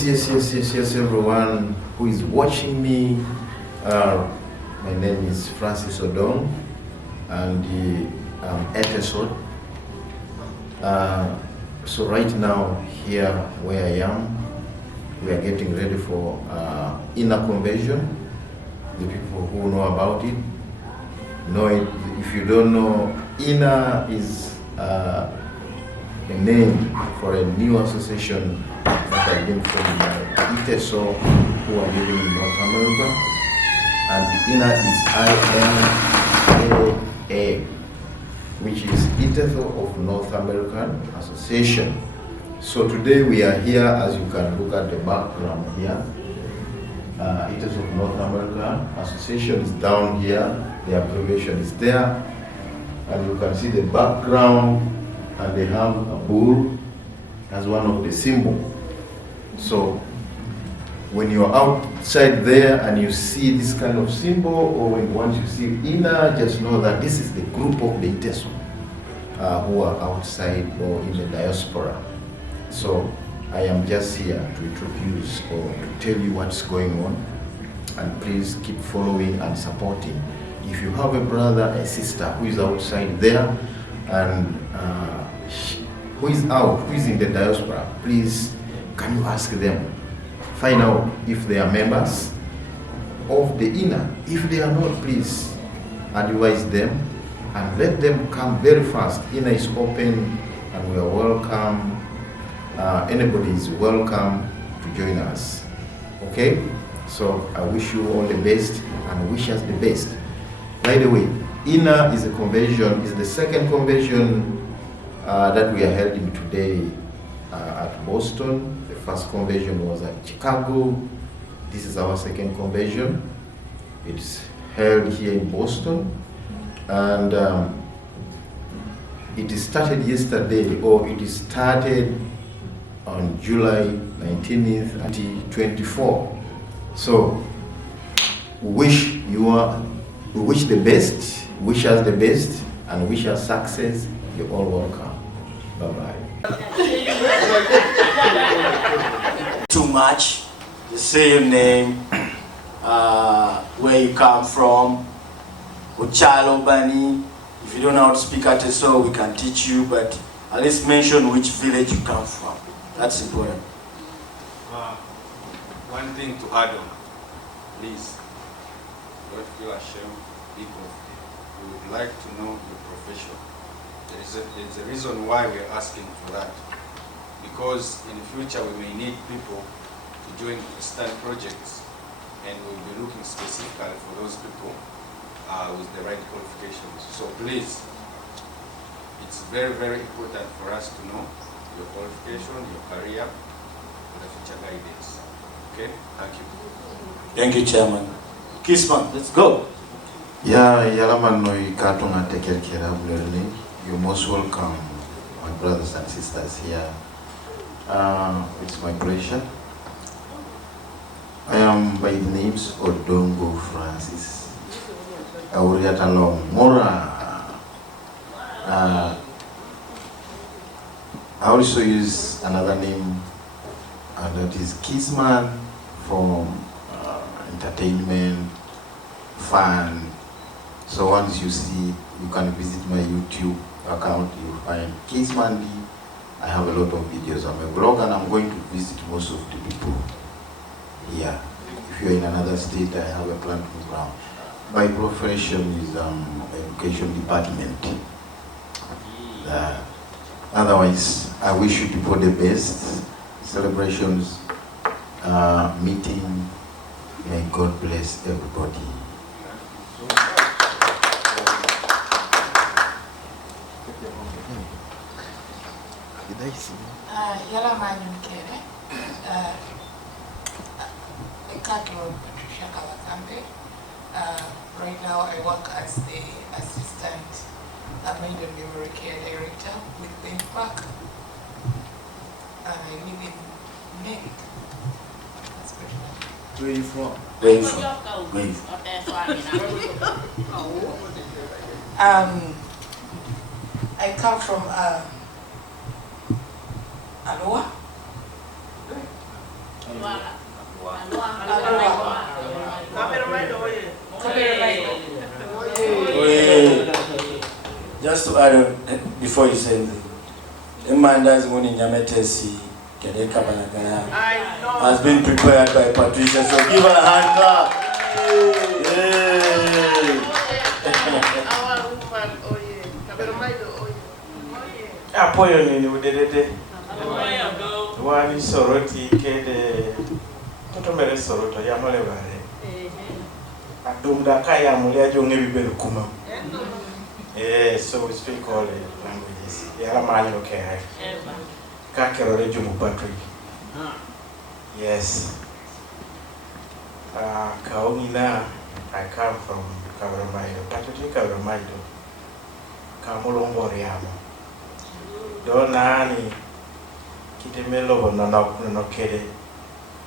Yes, everyone who is watching me. My name is Francis Odong, and I'm 8 years old. So right now, here where I am, we are getting ready for inaa convention. The people who know about it know it. If you don't know, inaa is a name for a new association that I came from ITESO, who are living in North America, and inaa is INAA, which is ITESO of North American Association. So today we are here, as you can look at the background here. ITESO of North American Association is down here, the abbreviation is there, and you can see the background, and they have a bull as one of the symbols. So when you're outside there and you see this kind of symbol, or when once you see inaa, just know that this is the group of the ITESO who are outside or in the diaspora. So I am just here to introduce or to tell you what's going on, and please keep following and supporting. If you have a brother, a sister who is outside there and who is out, who is in the diaspora, please can you ask them, find out if they are members of the inaa. If they are not, please advise them and let them come very fast. Inaa is open and we are welcome. Anybody is welcome to join us. Okay? So I wish you all the best and wish us the best. By the way, inaa is a convention, is the second convention that we are holding today at Boston. The first convention was at Chicago. This is our second convention. It's held here in Boston, and it started yesterday, or it started on July 19th, 2024. So we wish the best, wish us the best, and wish us success. You're all welcome. Bye-bye. Too much. Just say your name, where you come from, Uchalo Bani. If you don't know how to speak Ateso, we can teach you, but at least mention which village you come from. That's important. One thing to add on, please, don't feel ashamed, because we would like to know your profession. There's a reason why we're asking for that. Because in the future we may need people to join Eastern projects, and we'll be looking specifically for those people with the right qualifications. So please, it's very, very important for us to know your qualification, your career, for the future guidance. Okay? Thank you. Thank you, Chairman. Kissman, let's go. Yeah, Yalamanoi Katunga Tekerkera Learning. You're most welcome, my brothers and sisters here. It's my pleasure. I am by the names Odongo Francis. Auriatalong Mora. I also use another name, and that is Kissman, from entertainment, fun. So once you see, you can visit my YouTube account, you find Kissman. I have a lot of videos. I'm a blogger, and I'm going to visit most of the people here. If you're in another state, I have a plant ground. My profession is education department. Otherwise, I wish you people the best celebrations, meeting. May God bless everybody. Yala Manu Kere, Ekato Patricia Kalakambe. Right now I work as the assistant Maiden Memory Care Director with Bank Park. And I live in Merrick. That's pretty much. Where are you from? Where are you from? Where are you from? I come from Aloha. Tenzi. Imanda's winning Yametesi, Kedeka Banagaya, has been prepared by Patricia. So give her a hand clap. Our woman, oh yeah. Apoyo nini udedede. Wani soroti kede. Tutomere soroto ya mole bare. Adumda kaya mule ajo ngebi belu kuma. So we speak all the languages. Yala mali okay. Kakero rejo Patrick. Yes. Kaungina, I come from Kauramayo. Patrick Kauramayo. Kamulongo riamo. Donani kitemelo no kede.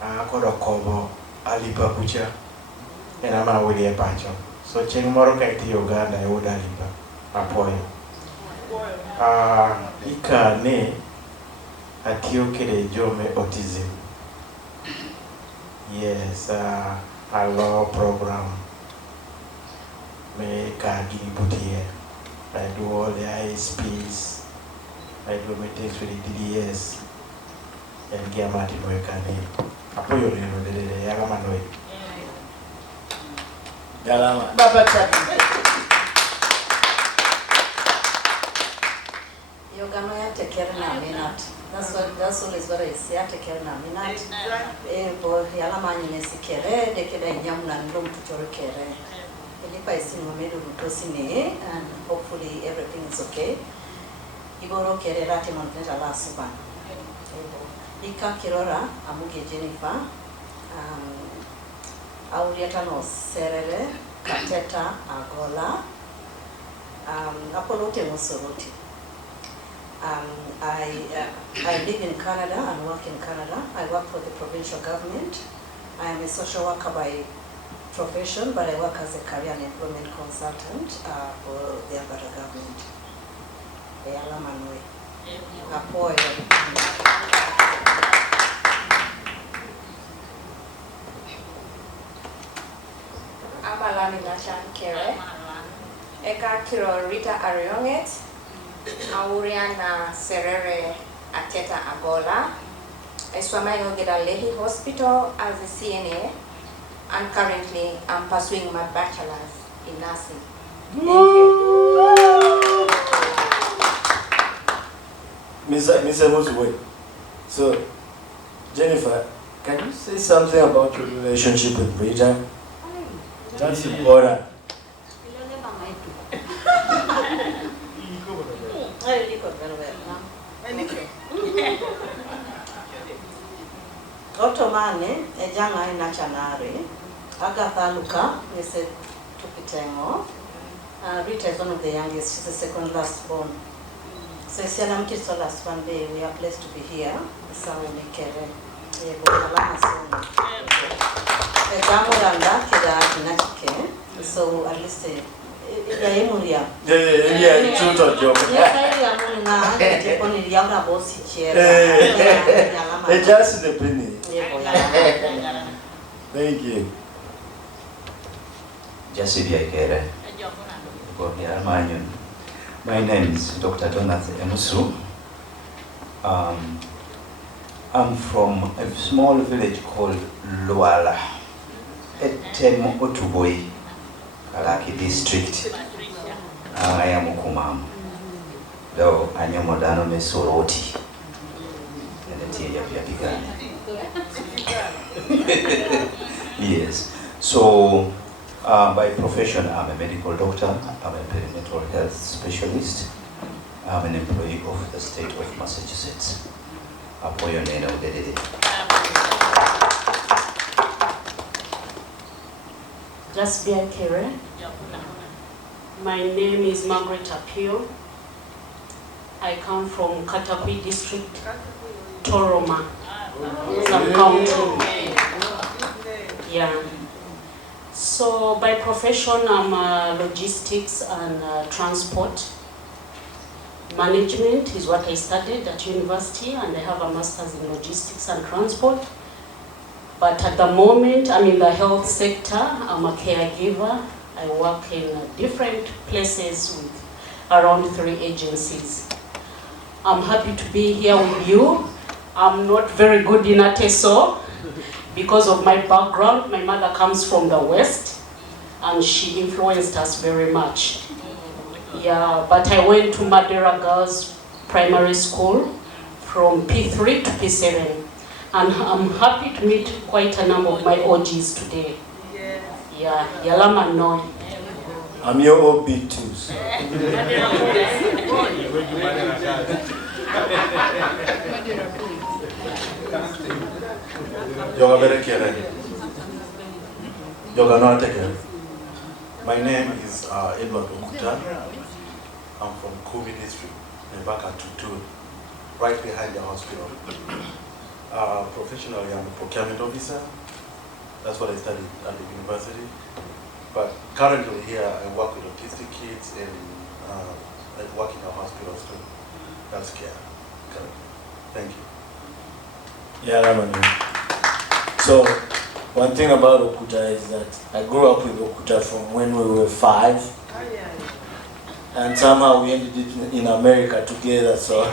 Akodo kobo alipa kucha. And I'm a William Pancho. So cheng moro kaiti Uganda e woda alipa. Apoyo. Ika ne atio kede jome autism. Yes, I love program. Me kagi butie. I do all the ISPs. I do meetings with the DDS. And Giamati Moekani. Apoyo nino de Yagama Noi. Galama. Baba Chati. Yogano ya tekere na minat. That's always what I say. Ya tekere na minat. Bo yala manyi nesikere dekeda nyamna ndom tutoro kere. Ilipa isi mumedu mutosine and hopefully everything is okay. Iboro kere rati monteneta la suban. Ika kirora amuge Jennifer. Aurieta no serere kateta agola. Apolote musoroti. I live in Canada and work in Canada. I work for the provincial government. I am a social worker by profession, but I work as a career and employment consultant for the Alberta government. Amalani Nachan Kere, Eka Kiro Rita Arionget, Auriana Serere Ateta Agola. I swam at Lehi Hospital as a CNA, and currently I'm pursuing my bachelor's in nursing. Thank you. Mr. Muswe, so Jennifer, can you say something about your relationship with Rita? That's important. Otomane, ejanga ina chanari. Agatha Luka, Mr. Tupitengo. Rita is one of the youngest, she's the second last born. So Sianam Kiso last one day, we are blessed to be here. So we kere. So at least yeah, truth or joke. Just the penny. Thank you. Just be a care. My name is Dr. Jonathan Emusu. I'm from a small village called Luala, Etem Otuboi, Kalaki district. I am Ukumam, though I am Modano Mesoroti, and the Tia Piagani. Yes, so by profession, I'm a medical doctor, I'm a perinatal health specialist, I'm an employee of the state of Massachusetts. Apoyo neno dedede. Just be a care. My name is Margaret Apio. I come from Katapui district, Toroma, some county. Yeah. So by profession, I'm logistics and transport. Management is what I studied at university, and I have a master's in logistics and transport. But at the moment, I'm in the health sector. I'm a caregiver. I work in different places with around 3 agencies. I'm happy to be here with you. I'm not very good in Ateso because of my background. My mother comes from the West and she influenced us very much. Yeah, but I went to Madeira Girls Primary School from P3 to P7. And I'm happy to meet quite a number of my OGs today. Yeah, Yalama Noi. I'm your OB too. Yoga Berekere. Yoga no Ateke. My name is Edward Okuta. I'm from Kumi district, Nebaka Tutu, right behind the hospital. Professionally, I'm a procurement officer. That's what I studied at the university. But currently here, I work with autistic kids and I work in a hospital too. That's care. Thank you. Yeah, Ramani. So, one thing about Okuta is that I grew up with Okuta from when we were 5. And somehow we ended it in America together, so.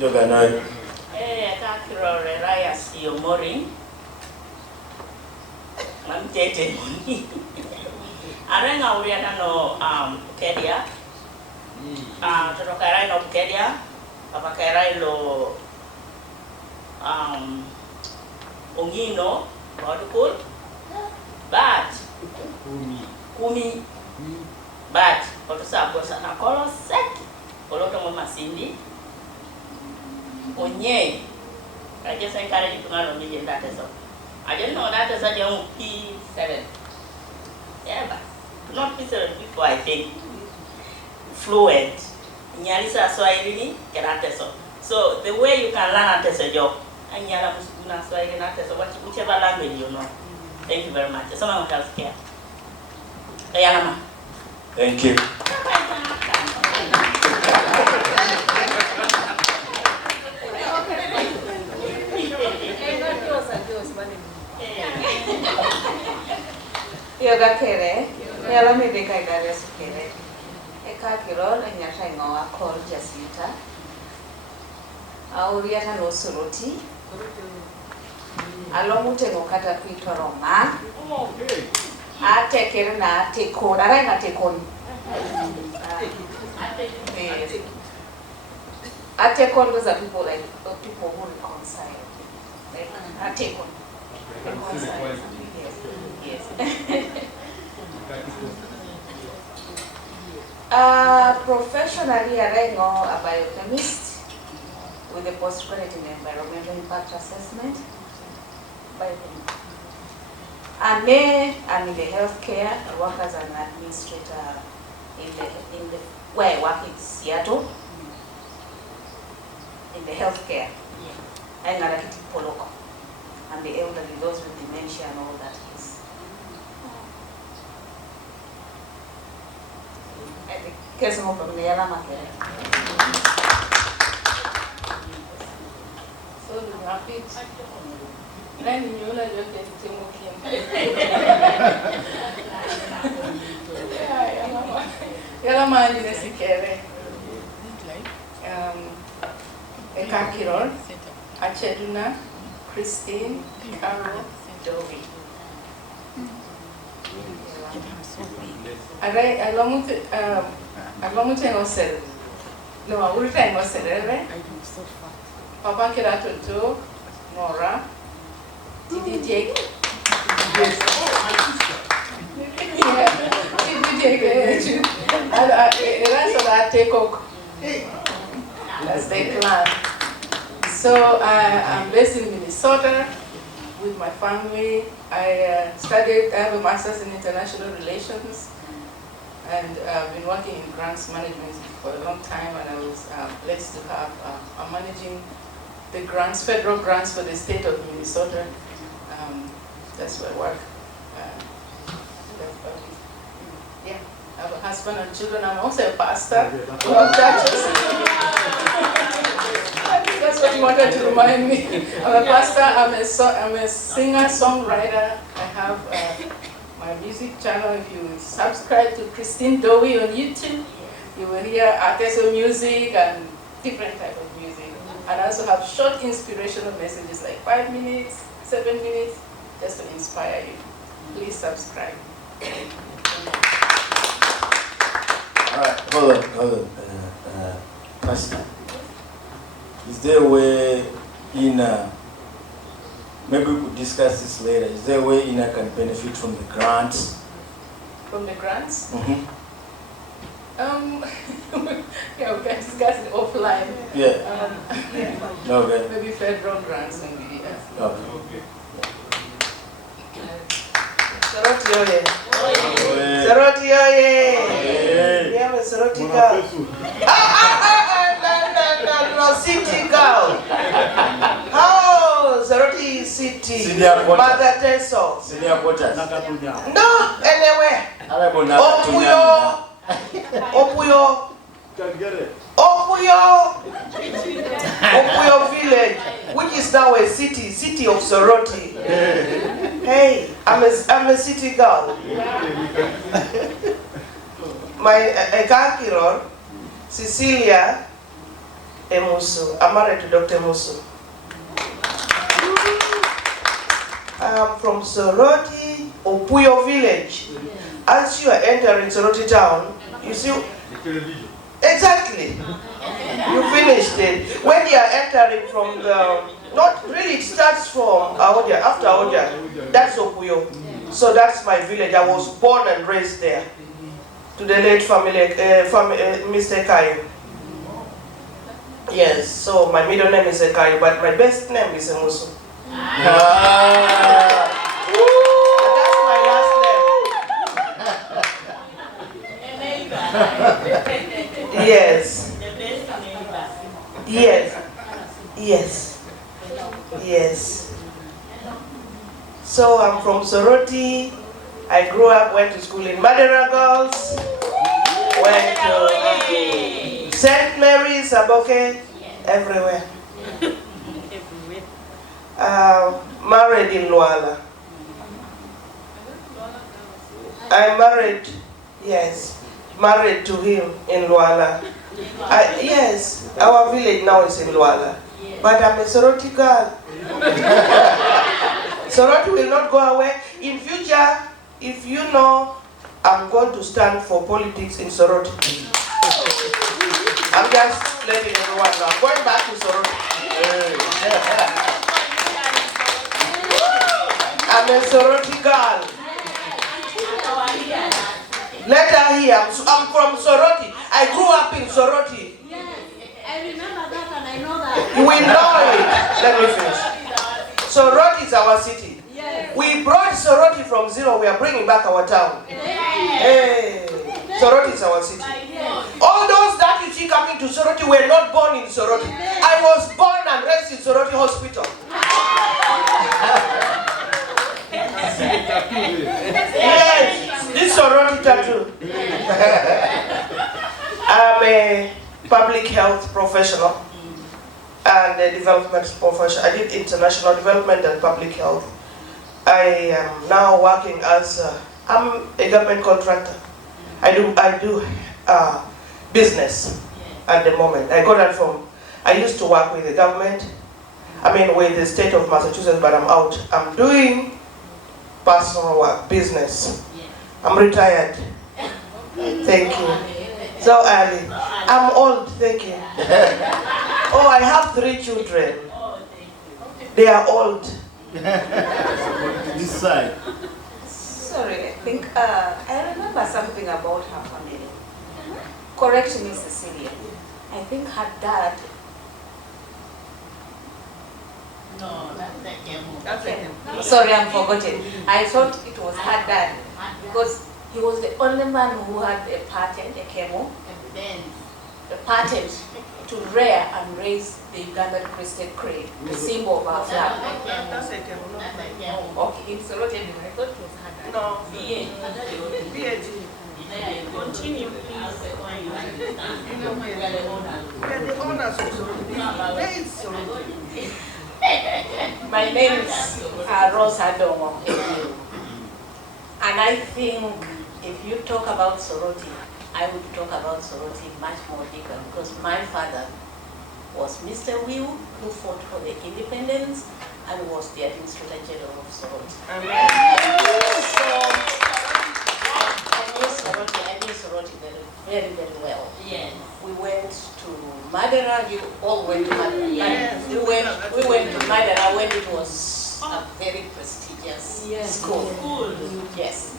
Yoga no. Arenga uriana no Kedia. Totokarai no Kedia. Papakarai lo Ongino, Waterpool. But Kumi. But Otosa Bosana Colo Sek. Olotomo Masindi. Onye. I just encourage you to know million that is all. I didn't know that is a young P7. Yeah, but not P7 before I think. Fluent. Nyalisa Swahili, Kerateso. So the way you can learn Ateso job, and Yala Musuna Swahili Ateso, whichever language you know. Thank you very much. Someone healthcare. Ayalama. Thank you. Yoga kere, yala me de kai gare su kere. Eka kiro na nyata ngoa call Jasita. Auriata no suroti. Alomute ngokata kwito Roma. Ate kere na ate kon, arai na ate kon. Ate kon, those are people like people who reconcile. Like ate kon. Reconcile. Yes. Professionally, I know a biochemist with a postgraduate in environmental impact assessment. And then I'm in the healthcare. I work as an administrator in the where I work in Seattle in the healthcare. I'm a Poloko. And the elderly, those with dementia and all that. Que se me ponía la maquera. So rapid. Then you know you get Yala mani ne sikere. Eka Kirol, Acheduna, Christine, Carol, Joey. Alomute no sel. No, ulta no selere. Papa kira toto, Nora, Didi Jake. Didi Jake. The rest of that take off. That's the plan. So I'm based in Minnesota with my family. I have a master's in international relations. And I've been working in grants management for a long time, and I was blessed to have, I'm managing the grants, federal grants for the state of Minnesota. That's where I work. Yeah, I have a husband and children. I'm also a pastor. We have churches. I think that's what you wanted to remind me. I'm a pastor, I'm a singer, songwriter. I have my music channel. If you subscribe to Christine Dowie on YouTube, you will hear Ateso music and different type of music. And I also have short inspirational messages like 5 minutes, 7 minutes, just to inspire you. Please subscribe. All right, hold on. Pastor, is there a way maybe we could discuss this later, is there a way inaa can benefit from the grants? From the grants? Mm-hmm. Yeah, we can discuss it offline. Yeah. Okay. Maybe federal grants maybe. Yeah. Okay. Soroti oye. Soroti oye. Yeah, I'm a Soroti girl. No, city girl. Oh, Soroti city. Mother Teso. No, anywhere. Opuyo village, which is now a city of Soroti. Hey, I'm a city girl. My Ekakiro, Cecilia Emusu. I'm married to Dr. Musu. I'm from Soroti, Opuyo village. As you are entering Soroti town, you see. Exactly. You finished it. When you are entering from the, not really, it starts from Aodia, after Aodia. That's Opuyo. So that's my village. I was born and raised there. To the late family, Mr. Ekayo. Yes, so my middle name is Ekayo, but my best name is Emusu. Yes. Yes. Yes. Yes. So I'm from Soroti. I grew up, went to school in Madera Girls, went to St. Mary's, Aboke, everywhere. Married in Luala. I married, yes. Married to him in Luala. Yes, our village now is in Luala. But I'm a Soroti girl. Soroti will not go away. In future, if you know, I'm going to stand for politics in Soroti. I'm just letting everyone know. I'm going back to Soroti. I'm a Soroti girl. Let her hear. I'm from Soroti. I grew up in Soroti. Yes, I remember that and I know that. We know it. Let me finish. Soroti is our city. Yes. We brought Soroti from zero. We are bringing back our town. Hey. Soroti is our city. All those that you see coming to Soroti were not born in Soroti. I was born and raised in Soroti Hospital. Yes. This Soroti tattoo. I'm a public health professional and a development professional. I did international development and public health. I am now working as I'm a government contractor. I do business at the moment. I got that from. I used to work with the government. I mean with the state of Massachusetts, but I'm out. I'm doing personal work, business. I'm retired. Thank you. So early. I'm old, thank you. Oh, I have 3 children. They are old. This side. Sorry, I think I remember something about her family. Correct me, Cecilia. I think her dad. No, that's Okay. Sorry, I'm forgotten. I thought it was her dad because he was the only man who had a patent, a chemo, a patent to rear and raise the Ugandan crested crane, the symbol of our flag. That's a chemo. Okay, in Soroti, I thought it was her dad. No. BAG. Continue, please. We are the owners of Soroti. Where is Soroti? My name is Rosa Domo. I And I think if you talk about sorority, I would talk about sorority much more deeper, because my father was Mr. Will, who fought for the independence and was the administrator general of sorority. Amen. So I knew sorority very, very well. Yes. We went to Madera. You all went to Madera. Yes. We went to Madera when it was a very prestigious school. Yes.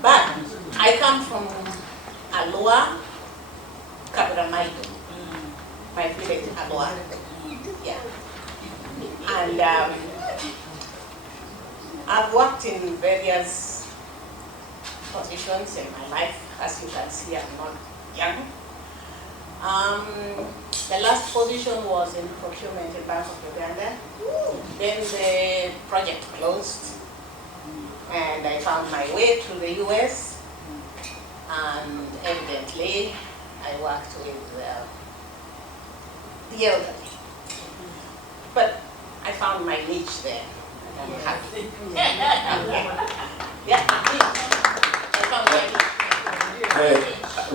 But I come from Aloha, Kabramaido. My village, Aloha. Yeah. And I've worked in various positions in my life. As you can see, I'm not young. The last position was in procurement in Bank of Uganda. Then the project closed, and I found my way to the US, and evidently I worked with the elderly. But I found my niche there, and I'm happy. Yeah, I found my niche. Hey,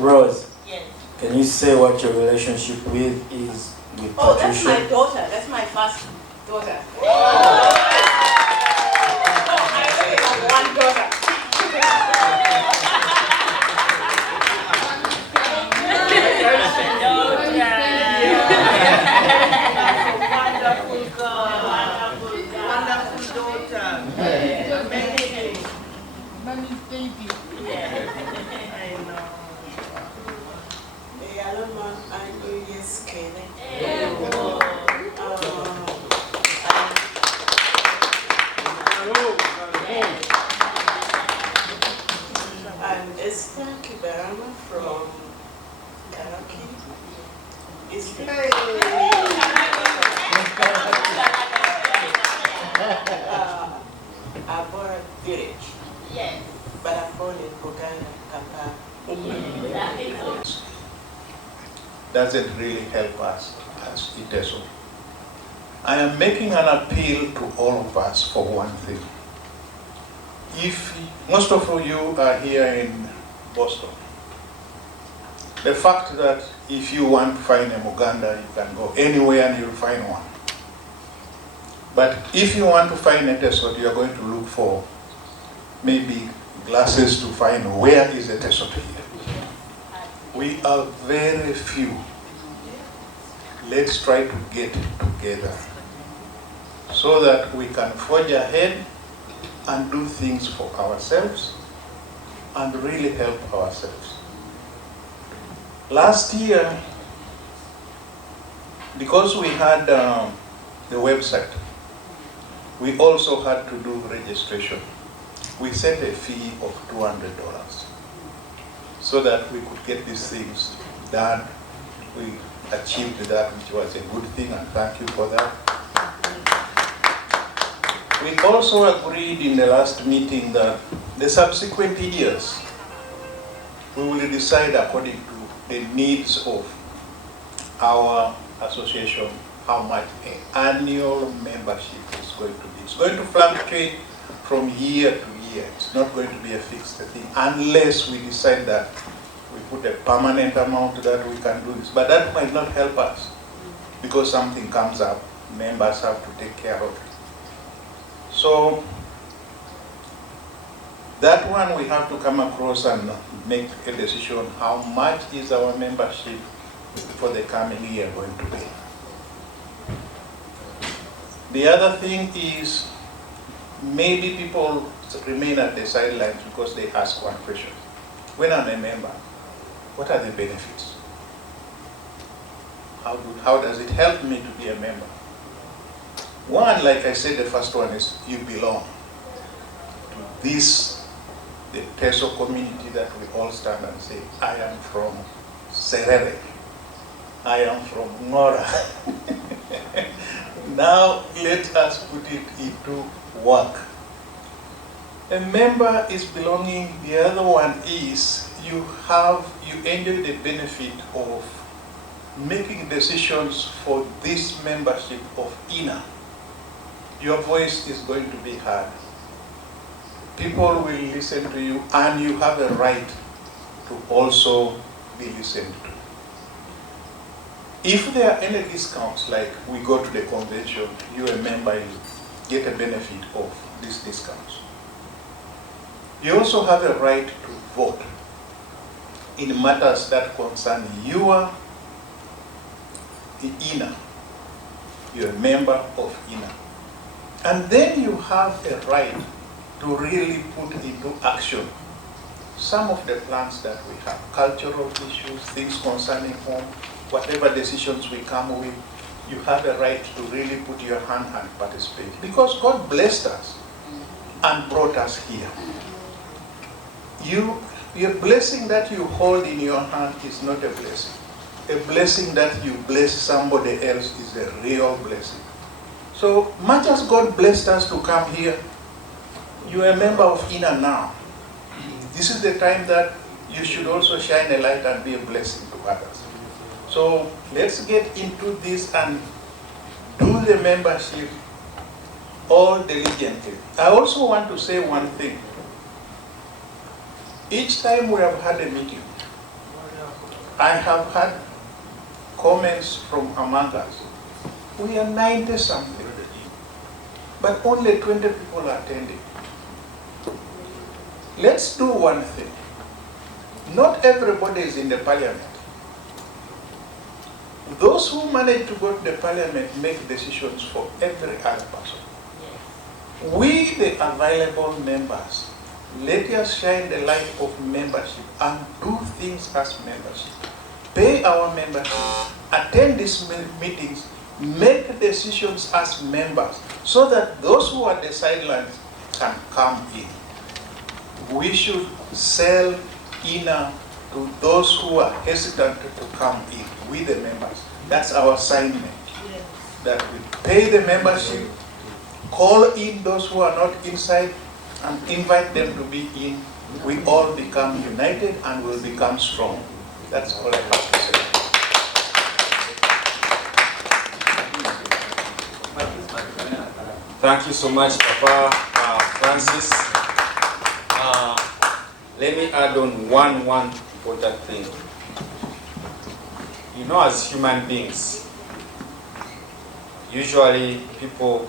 Rose. Yes. Can you say what your relationship with is with Oh, that's Patricia? my daughter. That's my first daughter. I only have one daughter. Wonderful girl. Wonderful daughter. Amazing. Mommy's baby. I know. And Esther Kibarama from Karaki is I'm born in village. Yes. But I'm born in Buganda, Kampala. Doesn't really help us as ITESO. I am making an appeal to all of us for one thing. If most of you are here in Boston, the fact that if you want to find a Muganda, you can go anywhere and you'll find one. But if you want to find a Tesot, you are going to look for maybe glasses to find where is a Tesot here. We are very few. Let's try to get together so that we can forge ahead and do things for ourselves and really help ourselves. Last year, because we had the website, we also had to do registration. We set a fee of $200 so that we could get these things done. We achieved that, which was a good thing, and thank you for that. We also agreed in the last meeting that the subsequent years, we will decide according to the needs of our association how much an annual membership is going to be. It's going to fluctuate from year to year. It's not going to be a fixed thing unless we decide that we put a permanent amount that we can do this. But that might not help us because something comes up, members have to take care of it. So that one we have to come across and make a decision how much is our membership for the coming year going to be. The other thing is maybe people remain at the sidelines because they ask one question. When I'm a member, what are the benefits? How does it help me to be a member? One, like I said, the first one is you belong to this, the Teso community that we all stand and say, I am from Serere. I am from Ngora. Now let us put it into work. A member is belonging, the other one is you enjoy the benefit of making decisions for this membership of inaa. Your voice is going to be heard. people will listen to you, and you have a right to also be listened to. If there are any discounts, like we go to the convention, you're a member, you get a benefit of these discounts. You also have a right to vote in matters that concern your inaa. You're a member of inaa. And then you have a right to really put into action some of the plans that we have, cultural issues, things concerning home, whatever decisions we come with, you have a right to really put your hand and participate. Because God blessed us and brought us here. Your blessing that you hold in your hand is not a blessing. A blessing that you bless somebody else is a real blessing. So much as God blessed us to come here, you are a member of inaa now. This is the time that you should also shine a light and be a blessing to others. So let's get into this and do the membership all diligently. I also want to say one thing. Each time we have had a meeting, I have had comments from among us. We are 90 something, but only 20 people are attending. Let's do one thing. Not everybody is in the parliament. Those who manage to go to the parliament make decisions for every other person. We, the available members, let us shine the light of membership and do things as membership. Pay our membership, attend these meetings, make decisions as members, so that those who are the sidelines can come in. We should sell inaa to those who are hesitant to come in with the members. That's our assignment. That we pay the membership, call in those who are not inside, and invite them to be in. We all become united and will become strong. That's all I have to say. Thank you so much, Papa Francis. Let me add on one important thing. You know, as human beings, usually people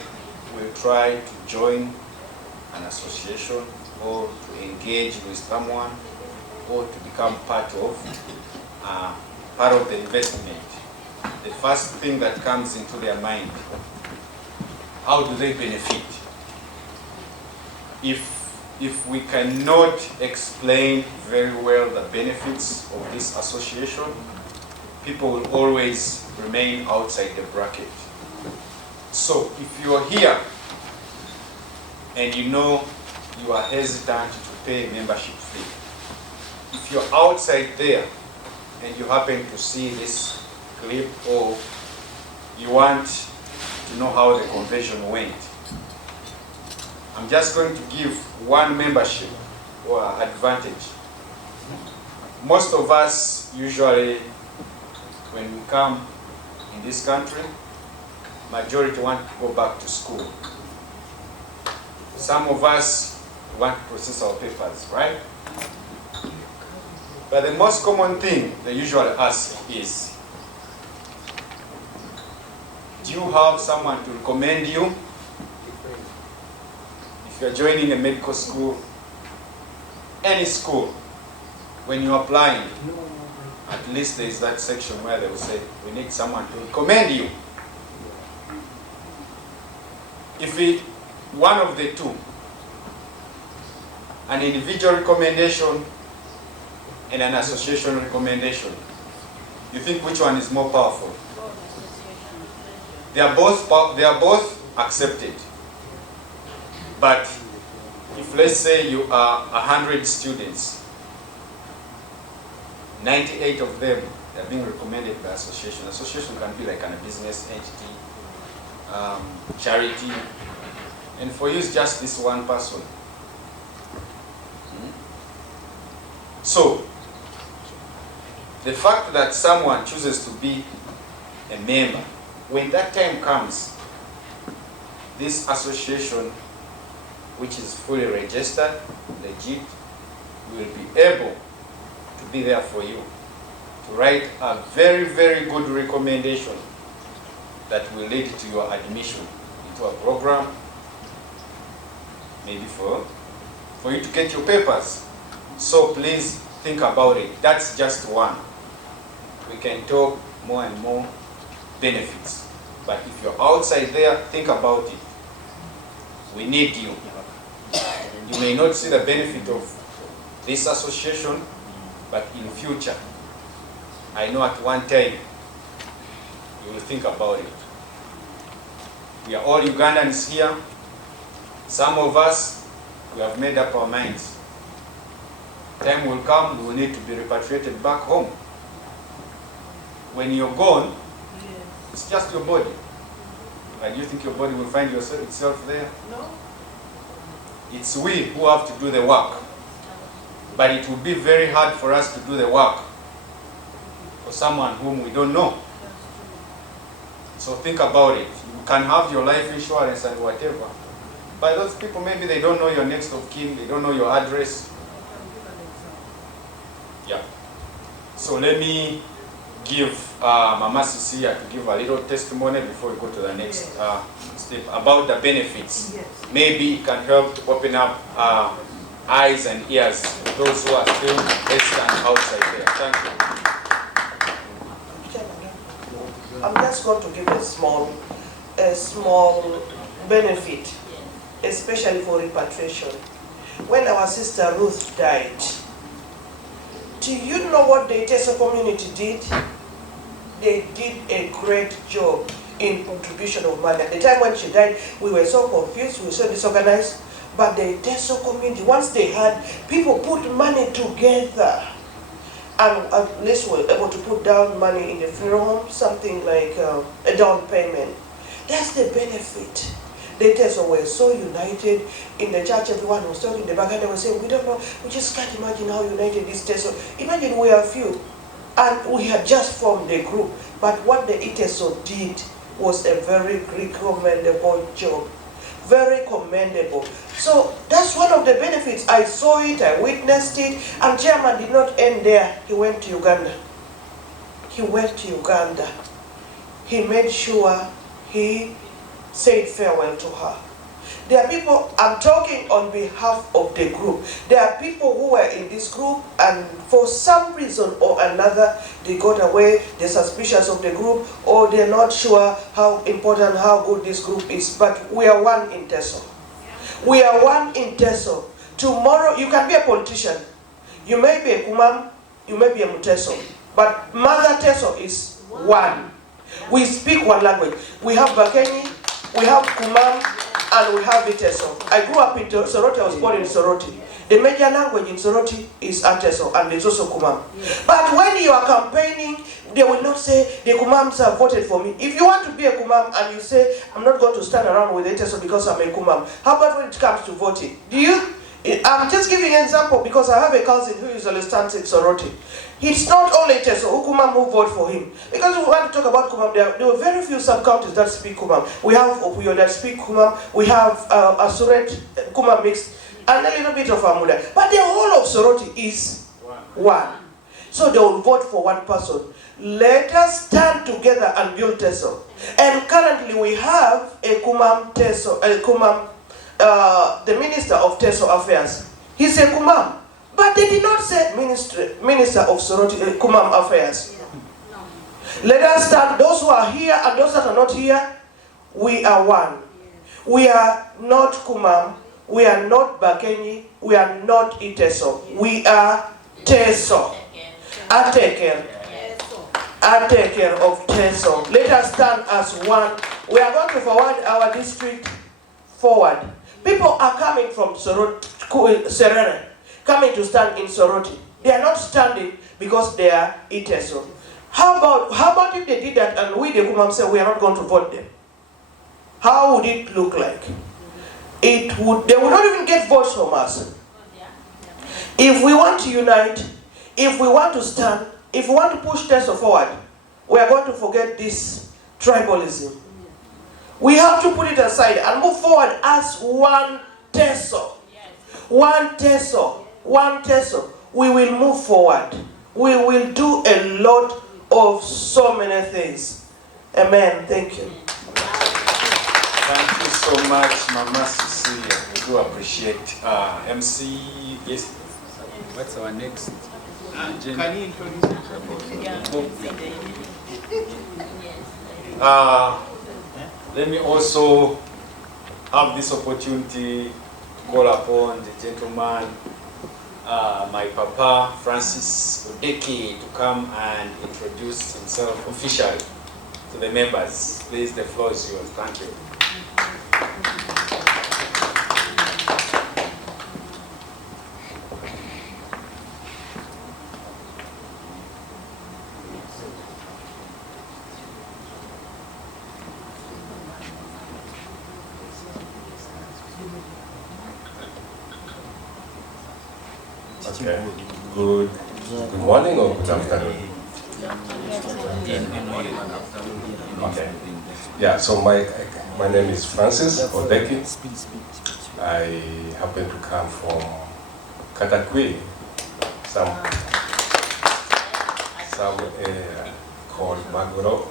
will try to join an association or to engage with someone or to become part of the investment. The first thing that comes into their mind, how do they benefit? If we cannot explain very well the benefits of this association, people will always remain outside the bracket. So if you are here and you know you are hesitant to pay membership fee, if you're outside there and you happen to see this clip or you want to know how the convention went, I'm just going to give one membership or advantage. Most of us usually, when we come in this country, majority want to go back to school. Some of us want to process our papers, right? But the most common thing they usually ask is, do you have someone to recommend you? If you're joining a medical school, any school, when you're applying, at least there's that section where they will say, we need someone to recommend you. If one of the two, an individual recommendation and an association recommendation, you think which one is more powerful? They are both accepted. But if, let's say, you are 100 students, 98 of them are being recommended by association. Association can be like a business entity, charity, and for you it's just this one person. So, the fact that someone chooses to be a member, when that time comes, this association which is fully registered, legit, will be able to be there for you, to write a very, very good recommendation that will lead to your admission into a program, maybe for you to get your papers. So please think about it. That's just one. We can talk more and more benefits. But if you're outside there, think about it. We need you. You may not see the benefit of this association, but in future, I know at one time, you will think about it. We are all Ugandans here. Some of us, we have made up our minds. Time will come, we will need to be repatriated back home. When you're gone, it's just your body. And you think your body will find itself there? No. It's we who have to do the work. But it will be very hard for us to do the work for someone whom we don't know. So think about it. You can have your life insurance and whatever. But those people, maybe they don't know your next of kin, they don't know your address. Yeah. So let me give Mama Cecilia to give a little testimony before we go to the next step about the benefits. Yes. Maybe it can help to open up eyes and ears for those who are still hesitant outside there. Thank you. I'm just going to give a small benefit, especially for repatriation. When our sister Ruth died, do you know what the Teso community did? They did a great job in contribution of money. At the time when she died, we were so confused, we were so disorganized. But the Teso community, once they had, people put money together. And at least we were able to put down money in the funeral home, something like a down payment. That's the benefit. The Teso were so united in the church. Everyone was talking in the back and they were saying, we don't know, we just can't imagine how united this Teso. Imagine we are few. And we had just formed the group. But what the Teso did was a very recommendable job. Very commendable. So that's one of the benefits. I saw it, I witnessed it, and Chairman did not end there. He went to Uganda. He went to Uganda. He made sure he said farewell to her. There are people, I'm talking on behalf of the group. There are people who were in this group and for some reason or another, they got away, they're suspicious of the group, or they're not sure how important, how good this group is. But we are one in Teso. We are one in Teso. Tomorrow, you can be a politician. You may be a Kumam, you may be a Muteso. But Mother Teso is one. We speak one language. We have Bakenyi, we have Kumam, and we have Teso. I grew up in Soroti, I was born in Soroti. The major language in Soroti is Teso, and it's also Kumam. But when you are campaigning, they will not say, the Kumams have voted for me. If you want to be a Kumam and you say, I'm not going to stand around with Teso because I'm a Kumam, how about when it comes to voting? I'm just giving an example because I have a cousin who usually stands in Soroti. It's not only Teso, Kumam who vote for him. Because we want to talk about Kumam, there were very few sub-counties that speak Kumam. We have Opuyo that speak Kumam, we have Asuret, Kumam mixed, and a little bit of Amuda. But the whole of Soroti is one. So they will vote for one person. Let us stand together and build Teso. And currently we have a Kumam Teso, the Minister of Teso Affairs. He's a Kumam. But they did not say Minister of Soroti, Kumam Affairs. Let us stand, those who are here and those that are not here, we are one. We are not Kumam, we are not Bakenyi, we are not Teso. We are Teso. I take care of Teso. Let us stand as one. We are going to forward our district forward. People are coming from Serere, coming to stand in Soroti. They are not standing because they are Teso. How about if they did that and we, the Kumam, say we are not going to vote them? How would it look like? They would not even get votes from us. If we want to unite, if we want to stand, if we want to push Teso forward, we are going to forget this tribalism. We have to put it aside and move forward as one teso, one teso, we will move forward. We will do a lot of so many things. Amen. Thank you. Thank you so much, Mama Cecilia. We do appreciate MC. Yes. What's our next? Can you introduce let me also have this opportunity to call upon the gentleman, my papa, Francis Odeke, to come and introduce himself officially to the members. Please, the floor is yours. Thank you. Okay. Good morning or good afternoon? Okay. Yeah, so my name is Francis Odeki. I happen to come from Katakwi, some area called Maguro.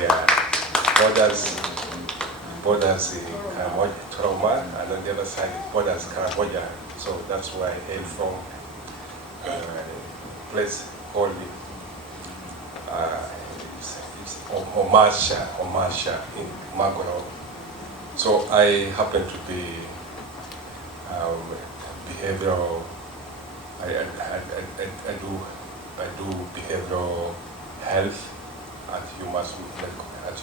Yeah, borders in Cambodia, Trauma, and on the other side borders Cambodia. So that's where I hail from, a place called it's Omasha in Magoro. So I happen to be behavioral. I do behavioral health at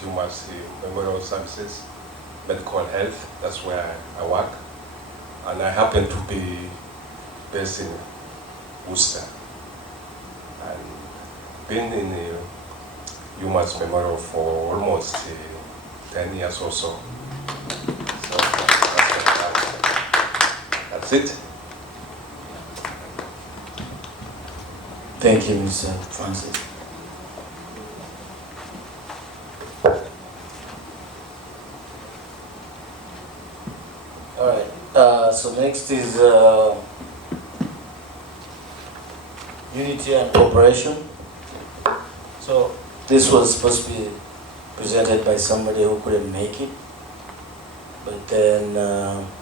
Humas Memorial Services, medical health. That's where I work. And I happen to be based in Usa, and been in the Humas Memorial for almost 10 years or so. So that's it. Thank you, Mr. Francis. All right. So next is unity and cooperation. So this was supposed to be presented by somebody who couldn't make it, but then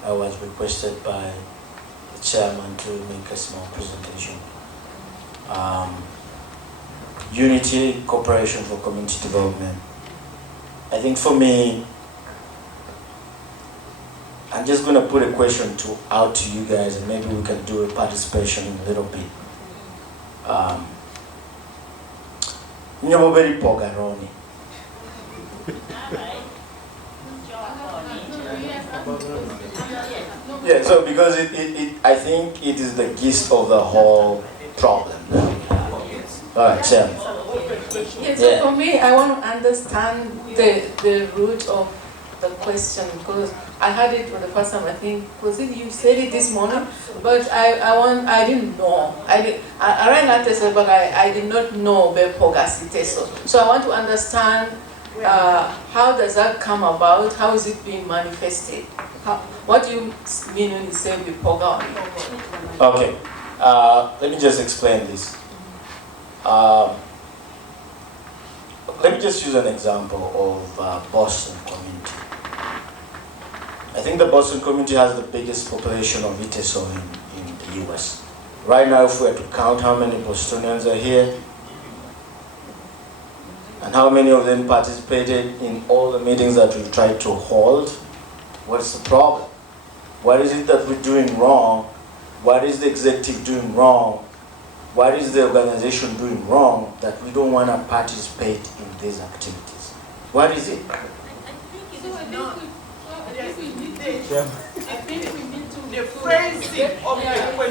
I was requested by the chairman to make a small presentation. Unity, cooperation for community development. I think for me, I'm just going to put a question out to you guys, and maybe we can do a participation in a little bit. Nyamoberi Pogaroni. Yeah, so because I think it is the gist of the whole problem. All right, Sam. Yeah, so for me, I want to understand the root of the question, because I heard it for the first time. I think, was it you said it this morning? But I didn't know. I ran at Teso, but I did not know Bepogasi Teso. So I want to understand how does that come about? How is it being manifested? What do you mean when you say Bepoga? Okay, let me just explain this. Let me just use an example of Boston community. I think the Boston community has the biggest population of Iteso in the US. Right now, if we were to count how many Bostonians are here, and how many of them participated in all the meetings that we tried to hold, what's the problem? What is it that we're doing wrong? What is the executive doing wrong? What is the organization doing wrong that we don't want to participate in these activities? What is it?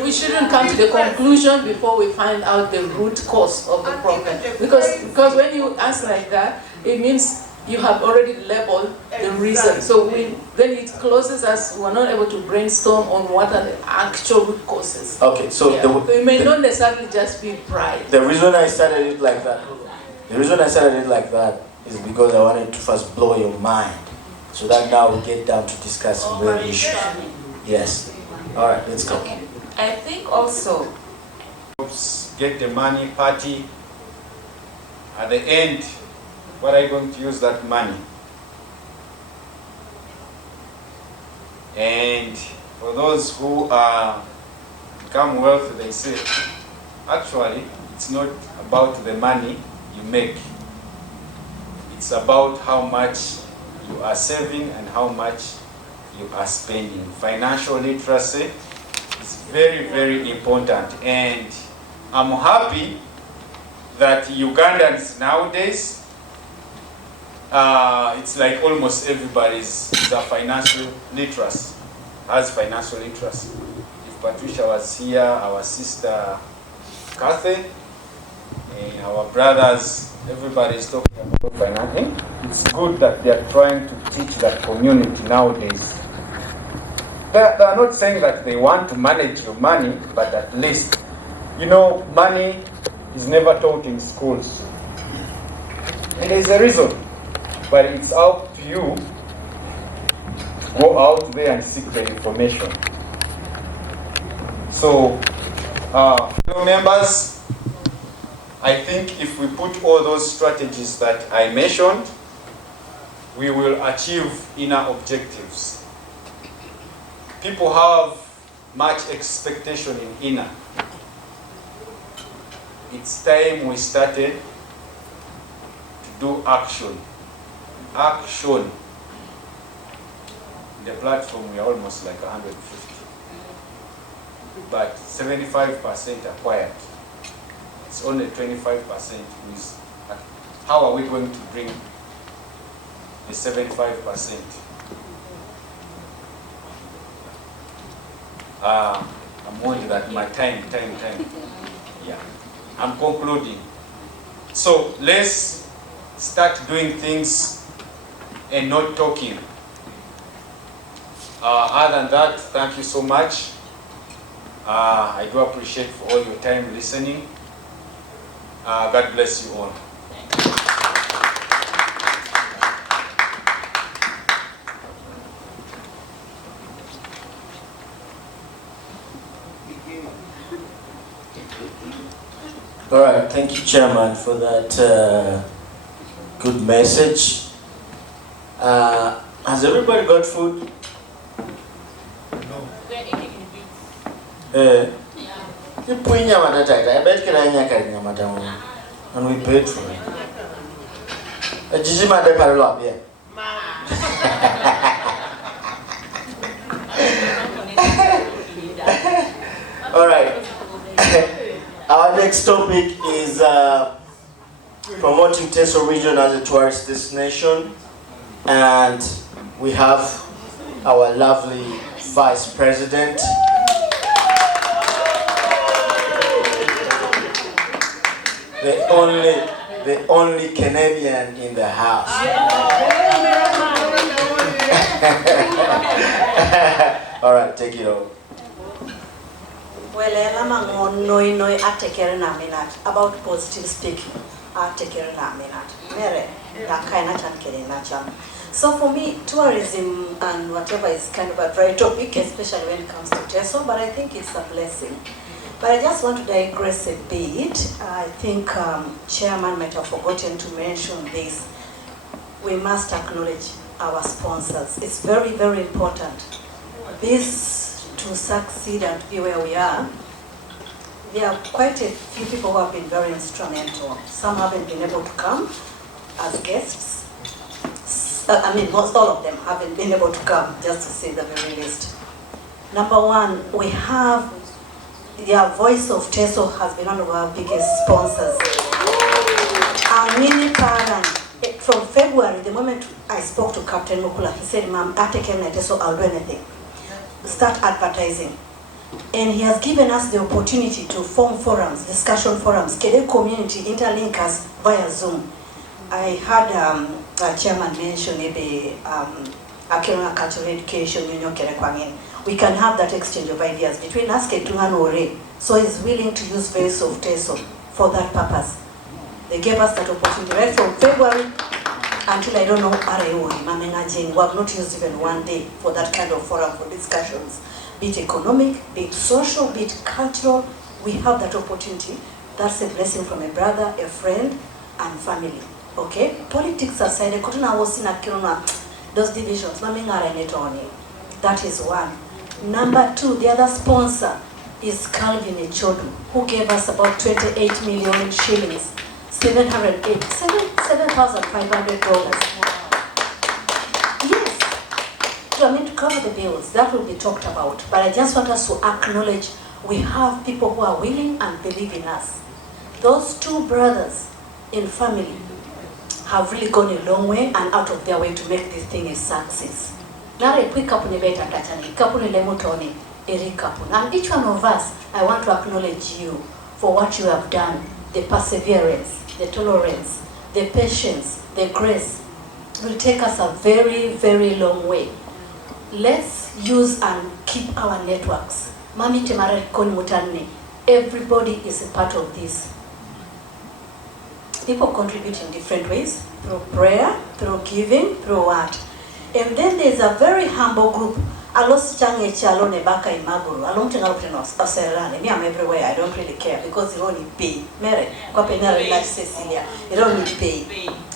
We shouldn't come to the conclusion before we find out the root cause of the problem. Because when you ask like that, it means you have already labeled the reason. So then it closes us, we're not able to brainstorm on what are the actual root causes. Okay, so so it may not necessarily just be pride. The reason I started it like that, is because I wanted to first blow your mind, so that now we get down to discussing real issues. Yes. All right, let's go. Okay. I think also Get the money, party. At the end, what are you going to use that money? And for those who become wealthy, they say, actually, it's not about the money you make. It's about how much you are saving and how much you are spending. Financial literacy is very, very important. And I'm happy that Ugandans nowadays, it's like almost everybody's a financial literacy, has financial literacy. If Patricia was here, our sister Kathy, and our brothers, everybody's talking about financing. It's good that they are trying to teach that community nowadays. They are not saying that they want to manage your money, but at least, you know, money is never taught in schools. And there's a reason, but it's up to you to go out there and seek the information. So, fellow members, I think if we put all those strategies that I mentioned, we will achieve inner objectives. People have much expectation in inner. It's time we started to do action. Action. The platform, we are almost like 150. But 75% are quiet. It's only 25% who is. How are we going to bring the 75%? I'm warning that my time. Yeah. I'm concluding. So let's start doing things and not talking. Other than that, thank you so much. I do appreciate for all your time listening. God bless you all. All right, thank you, Chairman, for that good message. Has everybody got food? No. You put in your mother tight. I bet you can and we paid for it. Did you see parallel here? All right. Our next topic is promoting Teso region as a tourist destination, and we have our lovely Vice President. The only Canadian in the house. All right, take it over. Well, I'm no atekere na minat about positive speaking. Atekere na minat. Mere dakaina chankere na cham. So for me, tourism and whatever is kind of a dry topic, especially when it comes to Teso, but I think it's a blessing. But I just want to digress a bit. I think Chairman might have forgotten to mention this. We must acknowledge our sponsors. It's very, very important. This to succeed and be where we are. There are quite a few people who have been very instrumental. Some haven't been able to come as guests. I mean, most all of them haven't been able to come, just to say the very least. Number one, we have the Voice of Teso has been one of our biggest sponsors. Our mini parent, from February, the moment I spoke to Captain Mukula, he said, "Ma'am, I take care of Teso, I'll do anything. Start advertising." And he has given us the opportunity to form forums, discussion forums, Kede community interlink us via Zoom. I had a chairman mention the Akirona Cultural Education Union Kerekwangin. We can have that exchange of ideas between us and Ore. So he's willing to use Voice of Teso for that purpose. They gave us that opportunity right from February until I don't know, we have not used even one day for that kind of forum for discussions. be it economic, be it social, be it cultural. We have that opportunity. That's a blessing from a brother, a friend, and family. Okay? Politics aside, those divisions, that is one. Number two, the other sponsor is Calvin Echodu, who gave us about 28 million shillings, $7,500. Yes, to cover the bills, that will be talked about. But I just want us to acknowledge we have people who are willing and believe in us. Those two brothers in family have really gone a long way and out of their way to make this thing a success. And each one of us, I want to acknowledge you for what you have done, the perseverance, the tolerance, the patience, the grace. It will take us a very, very long way. Let's use and keep our networks. Everybody is a part of this. People contribute in different ways, through prayer, through giving, through art. And then there's a very humble group. I'm everywhere, I don't really care because you only pay. You only pay.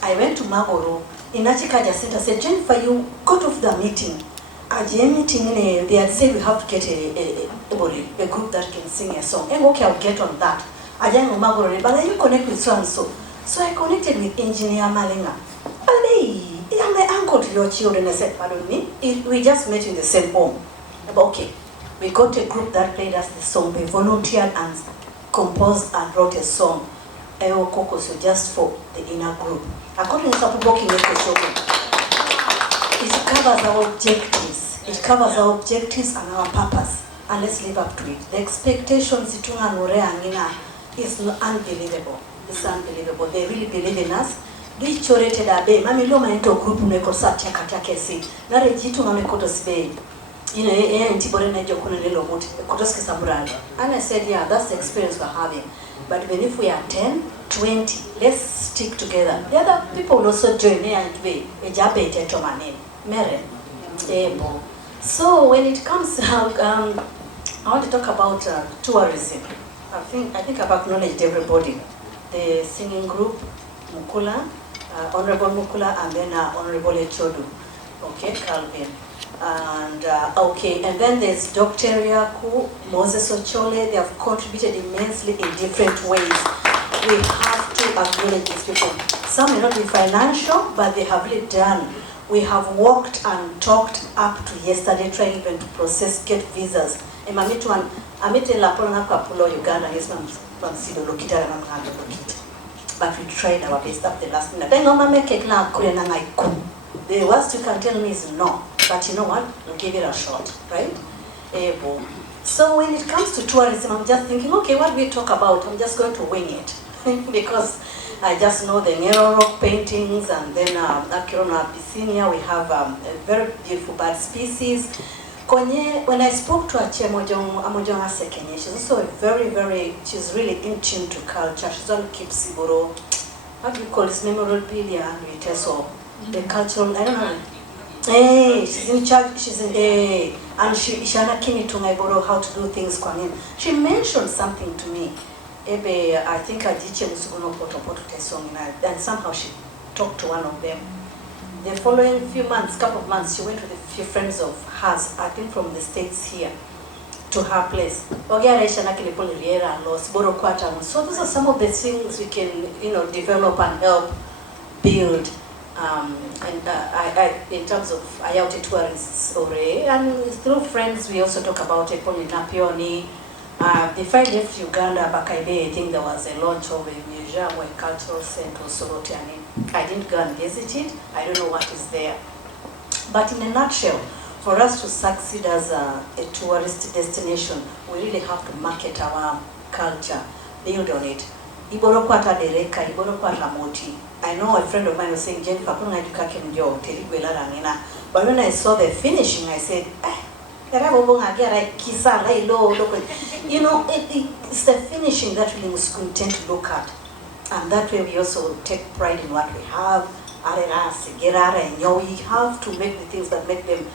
I went to Magoro. In Achikaja Center, said, Jennifer, you got off the meeting. At the meeting, they had said we have to get a group that can sing a song. And okay, I'll get on that. I didn't know Magoro, but then you connect with so and so. So I connected with Engineer Malenga. I'm the uncle to your children. I said, pardon me, we just met in the same home. But okay, we got a group that played us the song. They volunteered and composed and wrote a song. Ewo Kokoso just for the inner group. According to Sapuboki it covers our objectives. It covers our objectives and our purpose. And let's live up to it. The expectations is unbelievable. It's unbelievable. They really believe in us. Dichorated abe. Mami loma into group neko satya katakesi. Nare jitu mame kotos be. Antibody nejo kunelelo muti. Kotoski sambrani. And I said, yeah, that's the experience we're having. But even if we are 10, 20, let's stick together. The other people will also join there and be a jabe tetomane. Mere. So when it comes out, I want to talk about tourism. I think I've acknowledged everybody. The singing group, Mukula, Honorable Mukula, and then Honorable Echodu. Okay, Calvin. And okay, and then there's Dr. Riaku, Moses Ochole. They have contributed immensely in different ways. We have to acknowledge these people. Some may not be financial, but they have really done. We have walked and talked up to yesterday, trying even to process, get visas. But we tried our best up the last minute. The worst you can tell me is no. But you know what? We'll give it a shot, right? So when it comes to tourism, I'm just thinking, okay, what we talk about, I'm just going to wing it. Because I just know the Nero rock paintings, and then Akirona Abyssinia, we have a very beautiful bird species. When I spoke to Ache Amojong Asekenye, she's also she's really in tune to culture. She's on Kipsiboro, what do you call this, memorabilia, the cultural, I don't know. Hey, she's in charge, and Shana Kini Tungaiboro, how to do things. She mentioned something to me. I think I did and somehow she talked to one of them. The following couple of months, she went with a few friends of hers, I think from the States here, to her place. So those are some of the things we can, develop and help build. In terms of Ayauti tourists, and through friends, we also talk about Napioni. If I left Uganda back in the day, I think there was a launch of a museum or a cultural center or Solotiani. I didn't go and visit it. I don't know what is there. But in a nutshell, for us to succeed as a tourist destination, we really have to market our culture, build on it. Iborokwata dereka, iborokwata moti. I know a friend of mine was saying, Jennifer, but when I saw the finishing, I said, it's the finishing that we intend to look at. And that way we also take pride in what we have. We have to make the things that make them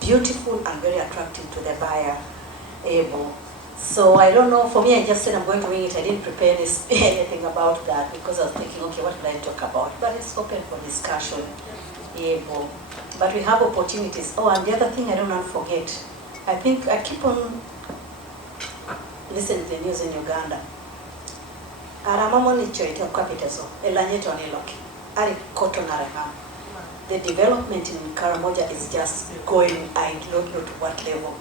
beautiful and very attractive to the buyer. able. So I don't know, for me I just said I'm going to bring it. I didn't prepare anything about that because I was thinking, okay, what will I talk about? But it's open for discussion. Able. But we have opportunities. Oh, and the other thing I don't want to forget, I think I keep on listening to the news in Uganda. The development in Karamoja is just going, I don't know to what level.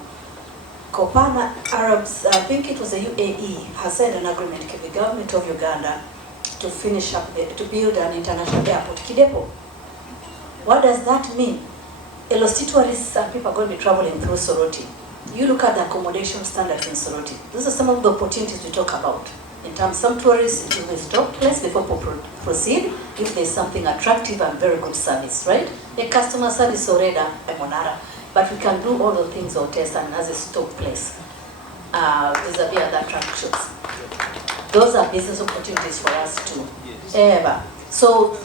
Kopana Arabs, I think it was the UAE, has signed an agreement with the government of Uganda to finish up, to build an international airport, Kidepo. What does that mean? A lot of tourists and people are going to be traveling through Soroti. You look at the accommodation standards in Soroti. Those are some of the opportunities we talk about. In terms, some tourists will stop place before proceed if there's something attractive and very good service, right? A customer service already a monara, but we can do all the things or test and as a stop place. Vis-a-vis other attractions. Those are business opportunities for us too. Ever. So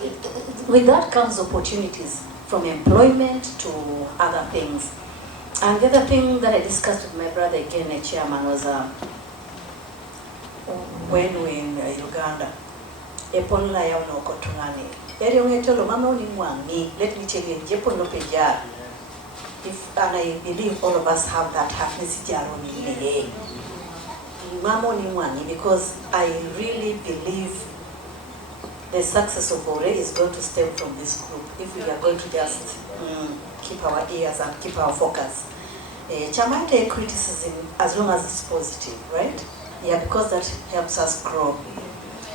with that comes opportunities from employment to other things. And the other thing that I discussed with my brother again, the chairman, was when we in Uganda, let me tell you, if, and I believe all of us have that because I really believe the success of Ore is going to stem from this group if we are going to just keep our ears and keep our focus. Chama take criticism as long as it's positive, right? Yeah, because that helps us grow.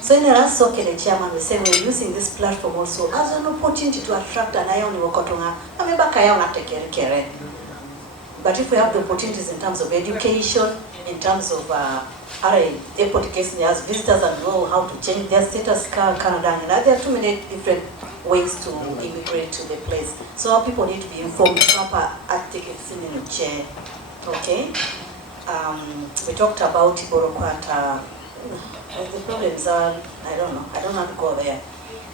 So in the last the chairman was saying we're using this platform also as an opportunity to attract an ion wakotonga. But if we have the opportunities in terms of education, in terms of airport case, as visitors and know how to change their status Canada, and there are too many different ways to immigrate to the place. So our people need to be informed proper tickets in the chair. Okay? We talked about Iborokwata. The problems are, I don't know, I don't want to go there.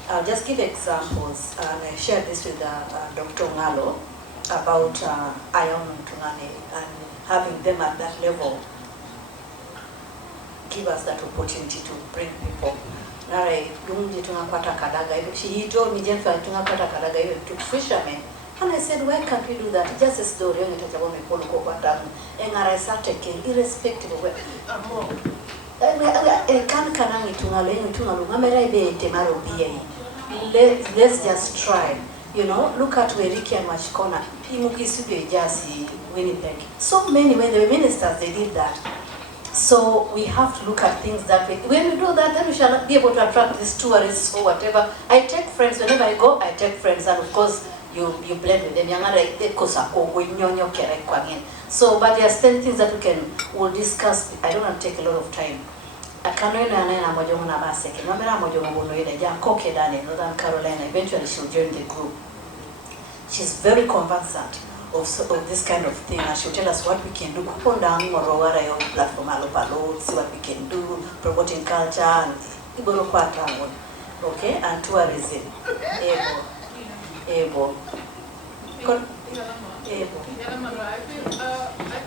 I'll just give examples, and I shared this with Dr. Ngalo about Ion Tungane and having them at that level give us that opportunity to bring people. He told me, Jennifer, to fishermen. And I said, why can't we do that? Just a story, and I started irrespective of where. Let's just try. You know, look at where Ricky and Machikona, Winnipeg. So many, when they were ministers, they did that. So we have to look at things that way. When we do that, then we shall not be able to attract these tourists or whatever. I take friends, whenever I go, I take friends, and of course, you blend with them. So, but there are still things that we'll discuss. I don't want to take a lot of time. Northern Carolina, eventually she'll join the group. She's very conversant of this kind of thing, and she'll tell us what we can do. Platform, see what we can do, promoting culture, and okay, and tourism. Able. I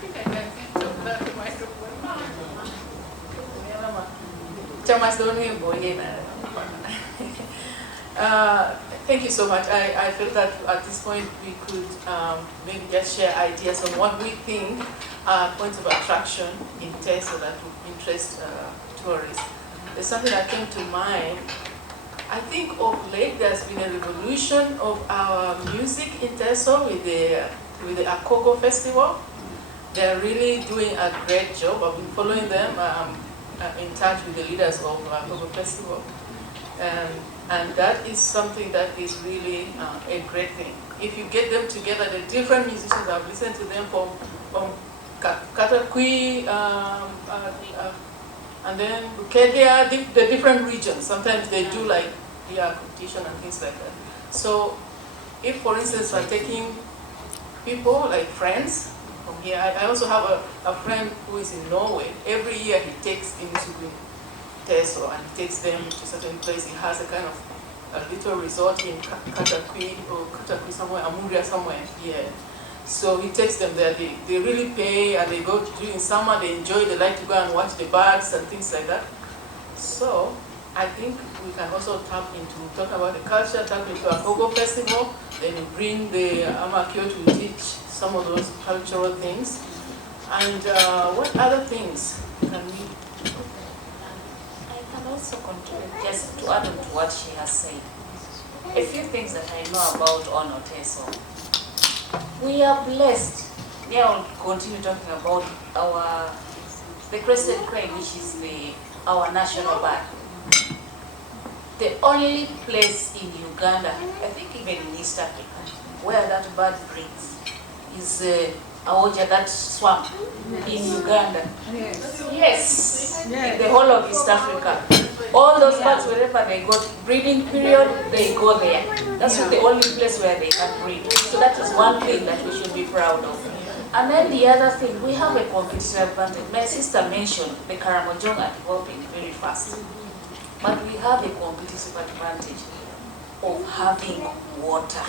think I can see that microphone. Thank you so much. I feel that at this point we could maybe just share ideas on what we think are points of attraction in Teso that would interest tourists. There's something that came to mind. I think of late there's been a revolution of our music in Teso with the Akogo Festival. They're really doing a great job. I've been following them. In touch with the leaders of Akogo Festival. And that is something that is really a great thing. If you get them together, the different musicians, I've listened to them from Katakwi, and then Bukedia, the different regions. Sometimes they do like competition and things like that. So if, for instance, I'm taking people, like friends from here, I also have a friend who is in Norway. Every year he takes Inisugu Teso and he takes them to a certain place. He has a kind of a little resort in Katakwi or Katakwi somewhere, Amuria somewhere here. So he takes them there. They really pay, and they go during summer. They enjoy. They like to go and watch the birds and things like that. So I think we can also talk about the culture, tap into a Gogo festival. Then we bring the Amakio to teach some of those cultural things. And what other things can we? I can also contribute just to add on to what she has said. A few things that I know about Onoteso. We are blessed. Now I'll continue talking about the crested crane, which is our national bird. The only place in Uganda, I think even in East Africa, where that bird breeds is Aoja, that swamp in Uganda. Yes, in the whole of East Africa. All those birds, wherever they got breeding period, they go there. That's the only place where they can breed. So that is one thing that we should be proud of. And then the other thing, we have a competitive advantage. My sister mentioned the Karamojong are developing very fast. But we have a competitive advantage of having water,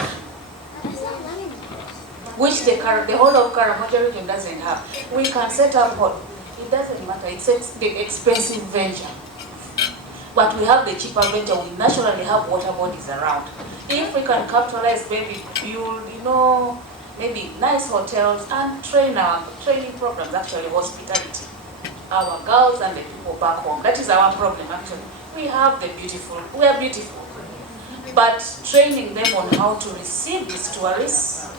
which the whole of Karamoja region doesn't have. We can set up what? It doesn't matter, it's the expensive venture. But we have the cheaper venture. We naturally have water bodies around. If we can capitalize, maybe build, maybe nice hotels and training programs, actually hospitality. Our girls and the people back home. That is our problem actually. We are beautiful. But training them on how to receive these tourists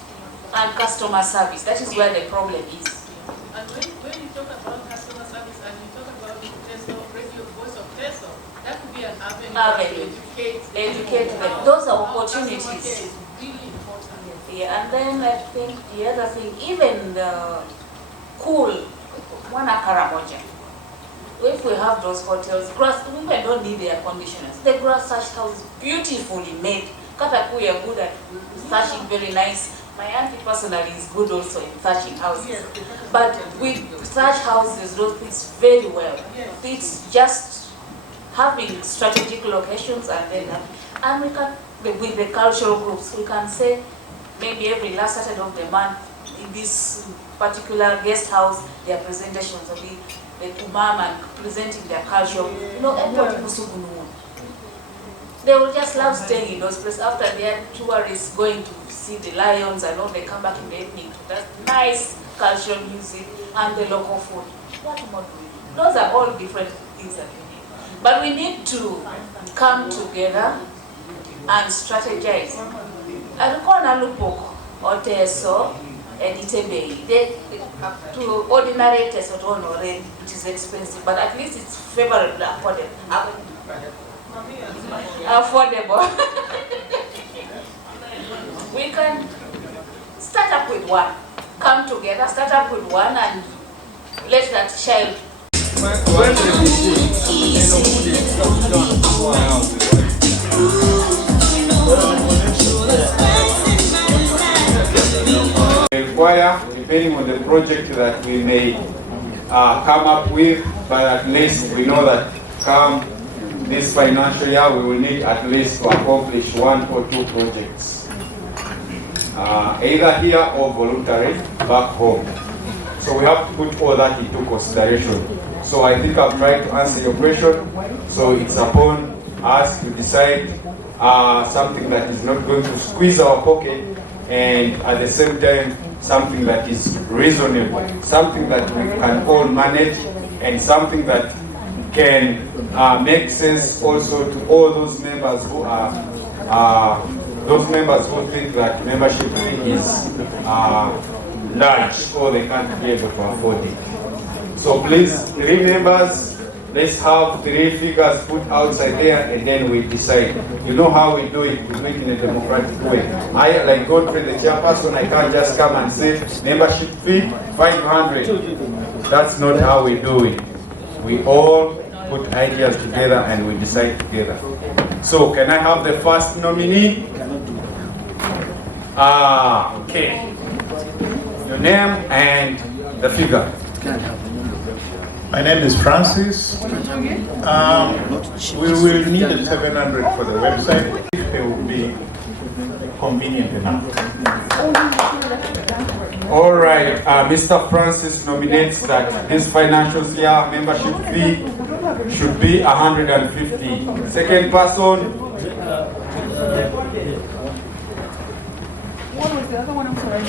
and customer service, that is where the problem is. And when you talk about customer service and you talk about radio voice of Teso, that could be an avenue to educate them. Those are opportunities. It's really important. Yeah, and then I think the other thing, even the cool Wana Karamoja. If we have those hotels, women don't need air conditioners. The grass thatched house is beautifully made. Kataku are good at thatching, very nice. My auntie personally is good also in thatching houses. But with thatch houses, those things very well. It's just having strategic locations and then we can, with the cultural groups, we can say maybe every last Saturday of the month in this particular guest house, their presentations will be the umam and presenting their culture. They will just love staying in those places. After their tourists going to see the lions and all, they come back in the evening to that nice cultural music and the local food. What more do we do? Those are all different things that we need. But we need to come together and strategize. Oteso, Editebe, to ordinary tests it is expensive, but at least it's favorably affordable. We can start up with one, come together, start up with one and let that child. Require, depending on the project that we may come up with, but at least we know that come this financial year we will need at least to accomplish 1 or 2 projects, either here or voluntary back home. So we have to put all that into consideration. So I think I've tried to answer your question. So it's upon us to decide something that is not going to squeeze our pocket, and at the same time something that is reasonable, something that we can all manage, and something that can make sense also to all those members who are who think that membership fee is large or they can't be able to afford it. So please, 3 members, let's have 3 figures put outside there and then we decide. You know how we do it, we do it in a democratic way. I, like Godfrey, the chairperson, I can't just come and say membership fee 500. That's not how we do it. We all put ideas together and we decide together. So can I have the first nominee? Okay. Your name and the figure. My name is Francis. We will need 700 for the website if it will be convenient enough. All right, Mr. Francis nominates that this financial year membership fee should be 150. Second person. What was the other one? I'm sorry.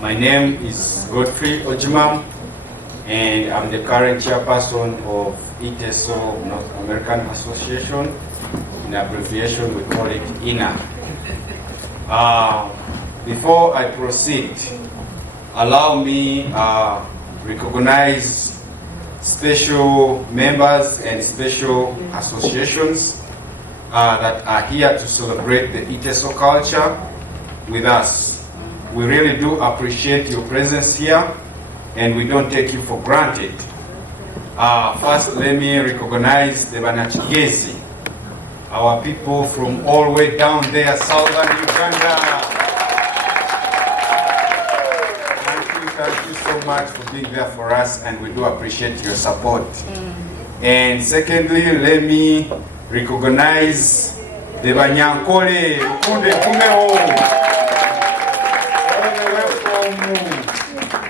My name is Godfrey Ojimam, and I'm the current chairperson of ITESO North American Association. In abbreviation, we call it inaa. Before I proceed, allow me recognize special members and special associations that are here to celebrate the ITESO culture with us. We really do appreciate your presence here, and we don't take you for granted. First, let me recognize the Banachigezi, our people from all the way down there, southern Uganda. Thank you so much for being there for us, and we do appreciate your support. And secondly, let me recognize the Banyankole, Ukunde Kumeo.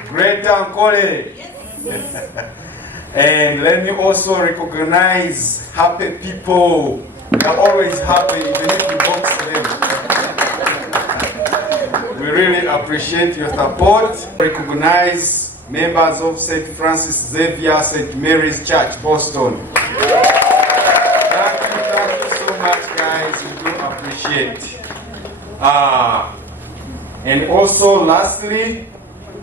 Great Ankole. And let me also recognize happy people. They're always happy, even if you box them. We really appreciate your support. Recognize members of St. Francis Xavier St. Mary's Church, Boston. Thank you so much. appreciate. And also, lastly,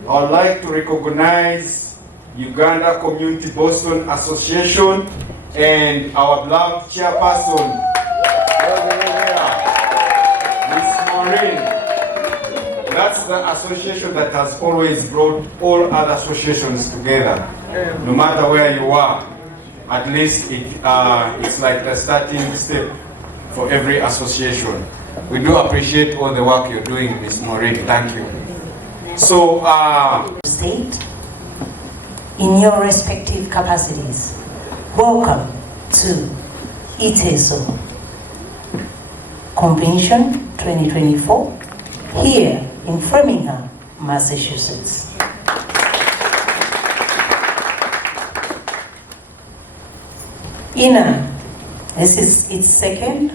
I would like to recognize Uganda Community Boston Association and our beloved chairperson, Miss Maureen. That's the association that has always brought all other associations together. No matter where you are, at least it's like the starting step for every association. We do appreciate all the work you're doing, Ms. Maureen. Thank you. So, State, in your respective capacities, welcome to ITESO Convention 2024 here in Framingham, Massachusetts. inaa, this is its second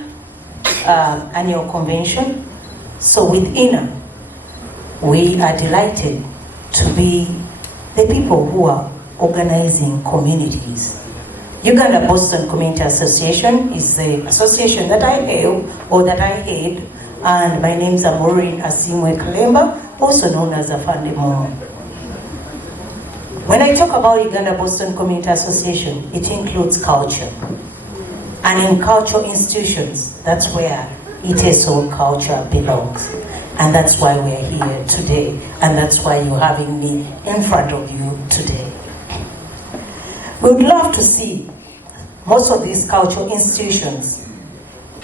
annual convention. So with inaa, we are delighted to be the people who are organizing communities. Uganda Boston Community Association is the association that I head, and my name is Maureen Asimwe Kalemba, also known as Afande Momo. When I talk about Uganda Boston Community Association, it includes culture. And in cultural institutions, that's where ITESO culture belongs. And that's why we're here today. And that's why you're having me in front of you today. We would love to see most of these cultural institutions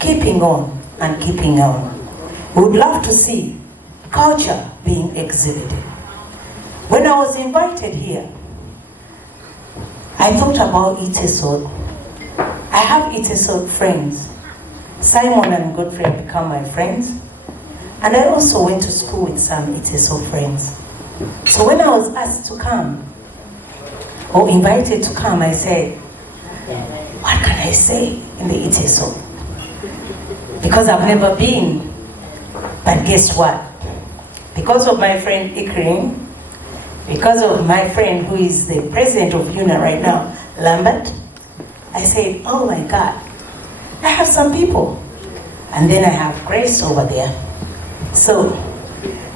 keeping on and keeping on. We would love to see culture being exhibited. When I was invited here, I thought about ITESO. I have ITESO friends. Simon and Godfrey have become my friends. And I also went to school with some ITESO friends. So when I was asked to come, or invited to come, I said, what can I say in the ITESO? Because I've never been. But guess what? Because of my friend Ikrim, because of my friend who is the president of UNA right now, Lambert, I said, oh my God, I have some people. And then I have Grace over there. So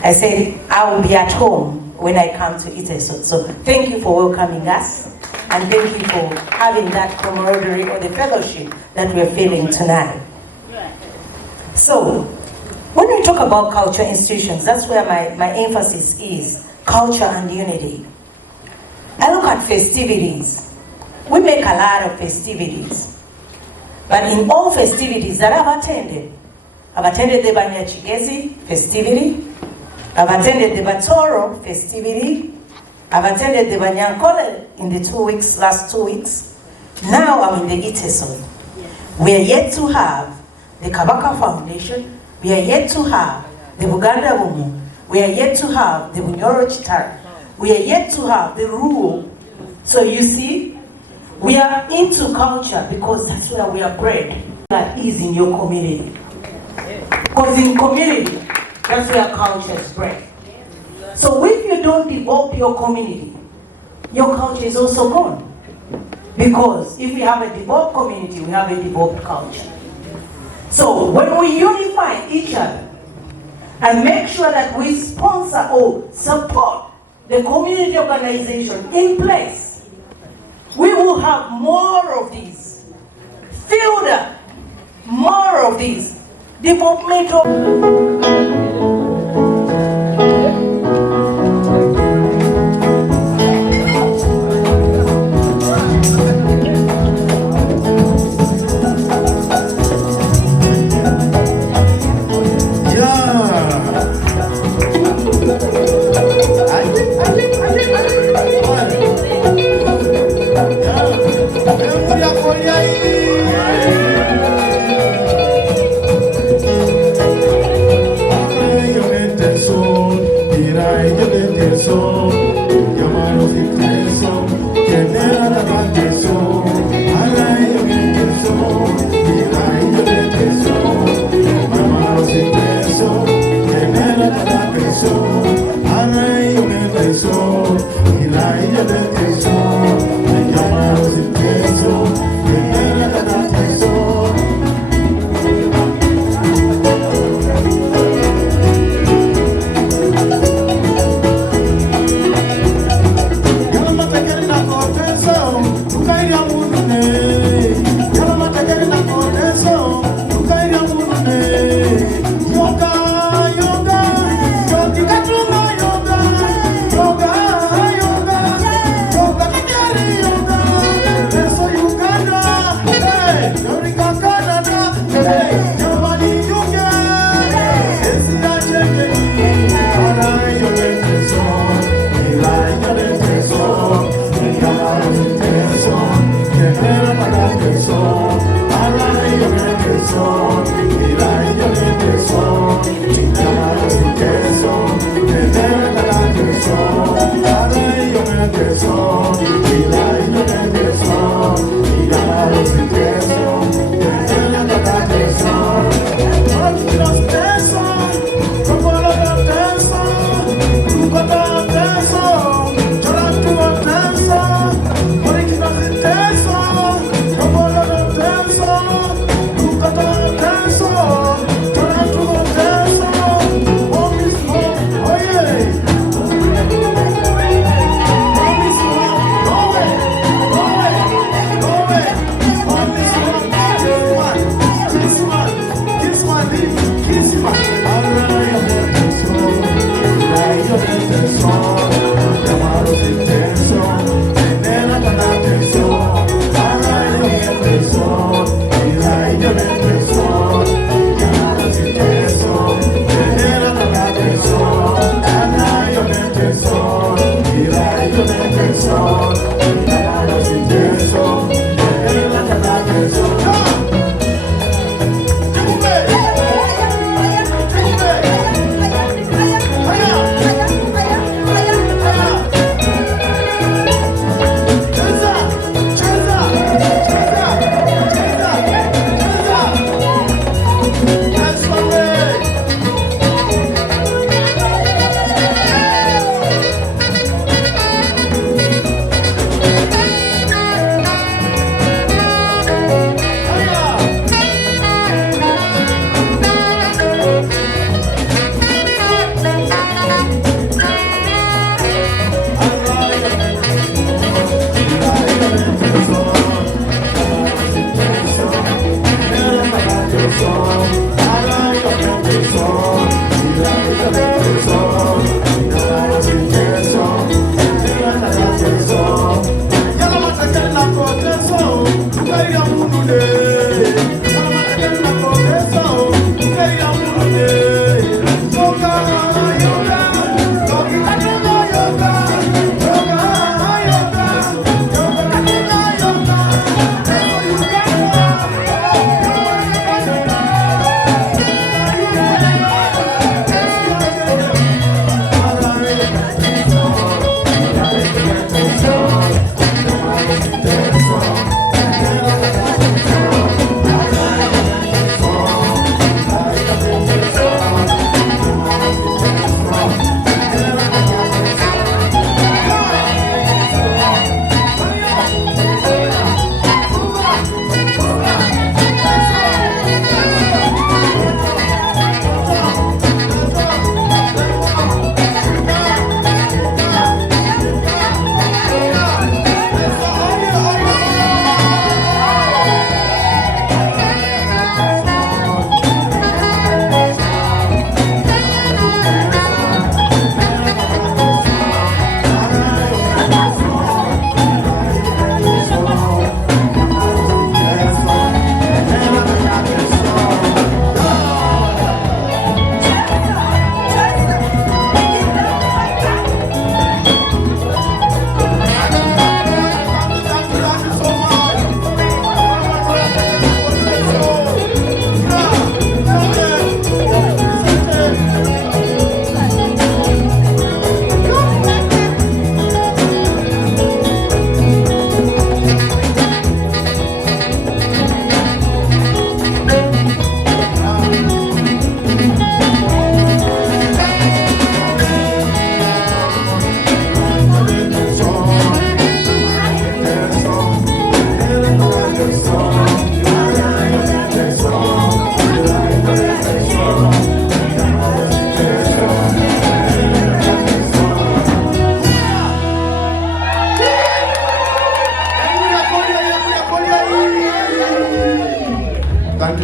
I said, I will be at home when I come to ITESO. So thank you for welcoming us. And thank you for having that camaraderie or the fellowship that we're feeling tonight. So when we talk about culture institutions, that's where my emphasis is, culture and unity. I look at festivities. We make a lot of festivities. But in all festivities that I've attended the Banyachigezi festivity, I've attended the Batoro festivity, I've attended the Banyankole in the last 2 weeks. Now I'm in the ITESO. We are yet to have the Kabaka Foundation. We are yet to have the Buganda Women. We are yet to have the Bunyoro Chitara. We are yet to have the Ruo. So you see, we are into culture because that's where we are bred. That is in your community. Because in community, that's where culture is bred. So if you don't develop your community, your culture is also gone. Because if we have a developed community, we have a developed culture. So when we unify each other and make sure that we sponsor or support the community organization in place, we will have more of these, filled up, more of these developmental.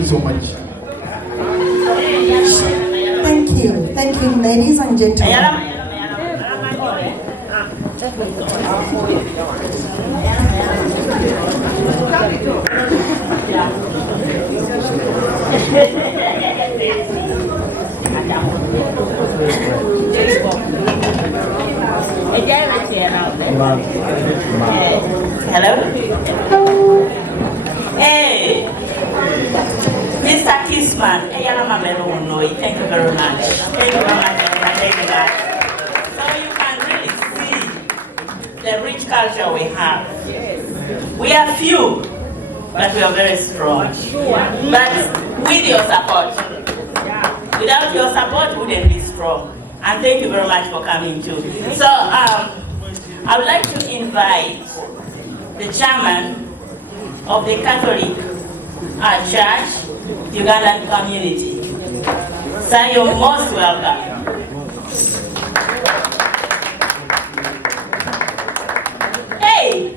so much. Thank you. Thank you, ladies and gentlemen. Hello? Hey, Mr. Kissman, thank you very much. Thank you very much for taking that. So you can really see the rich culture we have. We are few, but we are very strong. But with your support. Without your support, we wouldn't be strong. And thank you very much for coming too. So I would like to invite the chairman of the Catholic Church Ugandan community. So you're most welcome. Hey,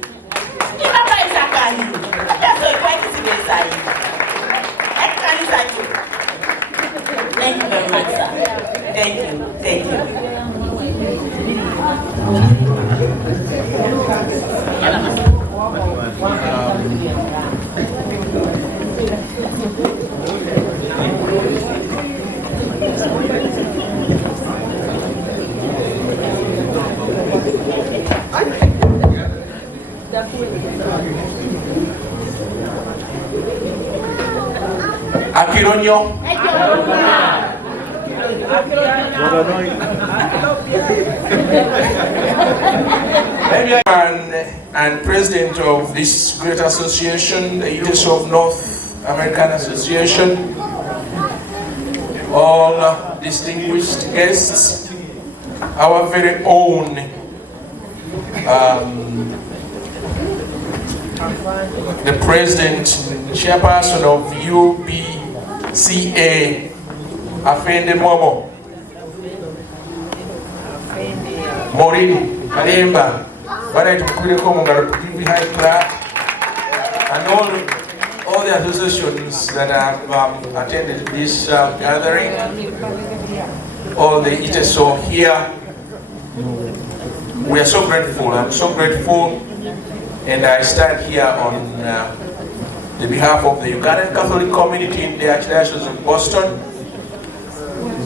thank you very much, sir. Thank you. Thank you. Pironyo. And president of this great association, the Eaters of North American Association, all distinguished guests, our very own the president, chairperson of UBCA, Afende Momo, Morin Kalemba, and all the associations that have attended this gathering, all the Eaters of here. We are so grateful. I'm so grateful, and I stand here on the behalf of the Ugandan Catholic community in the Archdiocese of Boston,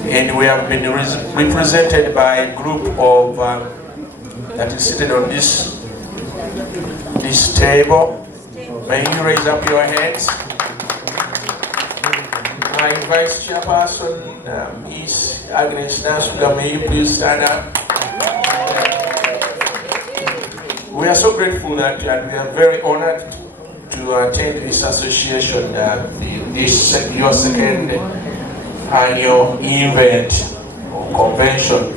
and we have been represented by a group of that is seated on this table. May you raise up your hands. My Vice Chairperson, Miss Agnes Nasuga, may you please stand up. We are so grateful that we are very honored to attend this association, your second annual event or convention.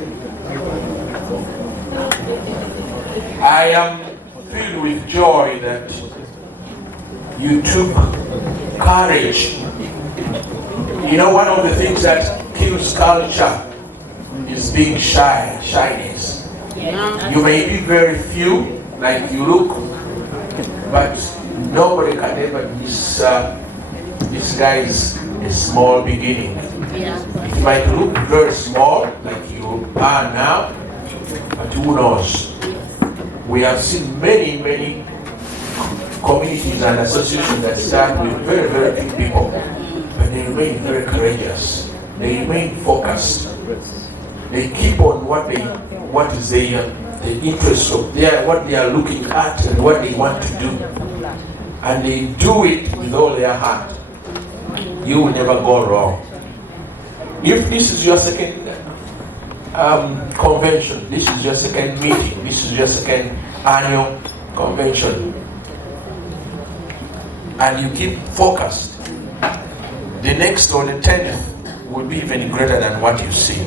I am filled with joy that you took courage. You know, one of the things that kills culture is being shyness. You may be very few, like you look, but nobody can ever miss this guy's a small beginning. It might look very small, like you are now, but who knows? We have seen many communities and associations that start with very few people, but they remain very courageous. They remain focused. They keep on what is the interest of what they are looking at and what they want to do, and they do it with all their heart. You will never go wrong. If this is your second convention, this is your second meeting, this is your second annual convention, and you keep focused, the next or the 10th will be even greater than what you see.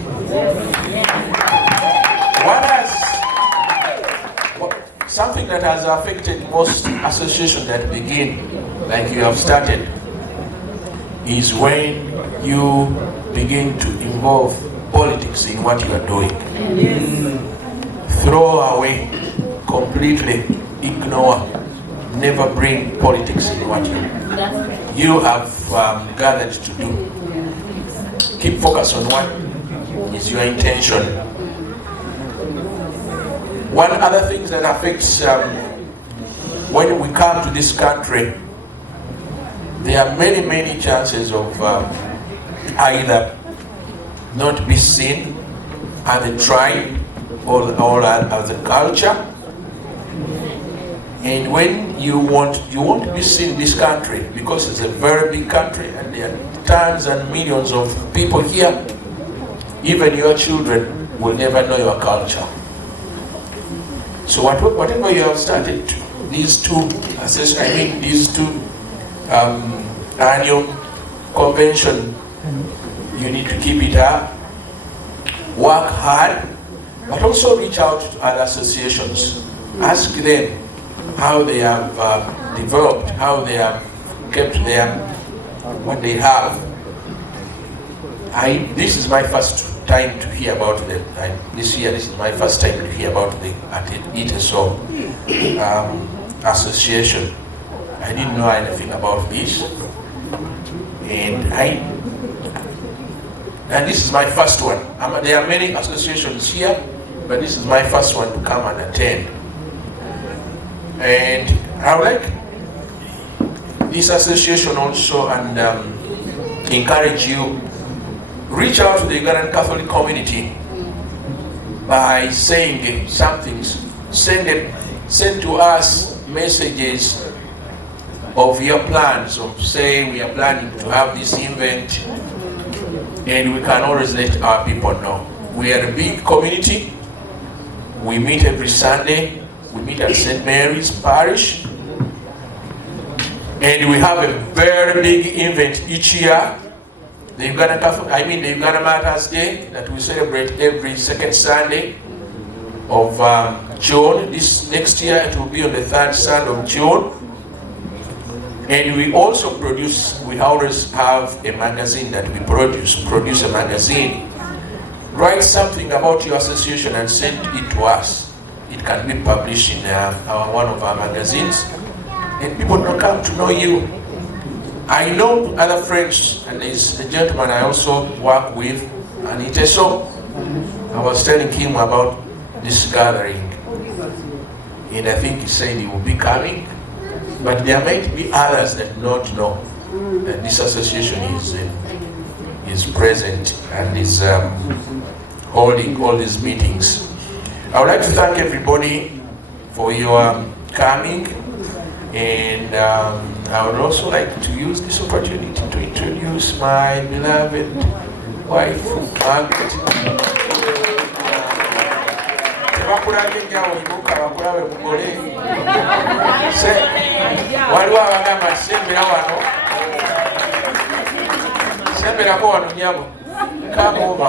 Something that has affected most associations that begin, like you have started, is when you begin to involve politics in what you are doing. Throw away, completely ignore, never bring politics in what you have gathered to do. Keep focused on what is your intention. One other thing that affects when we come to this country, there are many chances of either not be seen as a tribe or as a culture. And when you want to be seen in this country, because it's a very big country and there are tons and millions of people here, even your children will never know your culture. So whatever you have started, these two annual convention, you need to keep it up, work hard, but also reach out to other associations. Ask them how they have developed, how they have kept what they have. This is my first time to hear about them. This is my first time to hear about the Eaters of Association. I didn't know anything about this, and this is my first one. There are many associations here, but this is my first one to come and attend. And I would like this association also and encourage you, reach out to the Ugandan Catholic community by saying some things. Send to us messages of your plans of saying we are planning to have this event, and we can always let our people know. We are a big community. We meet every Sunday. We meet at St. Mary's Parish. And we have a very big event each year. The Uganda Matters Day that we celebrate every second Sunday of June. This next year it will be on the third Sunday of June. And we also we always have a magazine that we produce a magazine. Write something about your association and send it to us. It can be published in one of our magazines, and people don't come to know you. I know other friends, and there's a gentleman I also work with, and Iteso. I was telling him about this gathering, and I think he said he will be coming, but there might be others that don't know that this association is present and is holding all these meetings. I would like to thank everybody for your coming, and I would also like to use this opportunity to introduce my beloved wife, Margaret. Come over.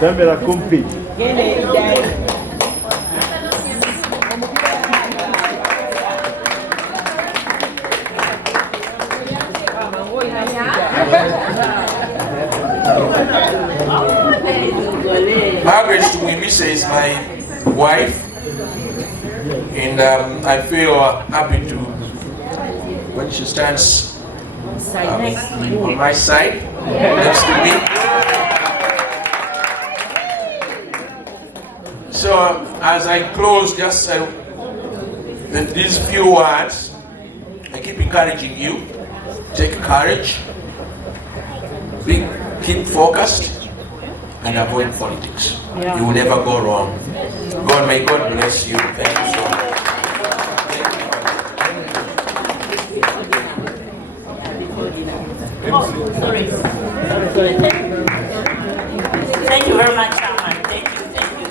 Sembra kumpi. Margaret Mwimisa is my wife, and I feel happy to, when she stands on my side, next to me. So as I close, just these few words, I keep encouraging you, take courage, keep focused, and avoid politics. Yeah. You will never go wrong. May God bless you. Thank you so much. Oh, sorry. Thank you very much, Chairman. Thank you.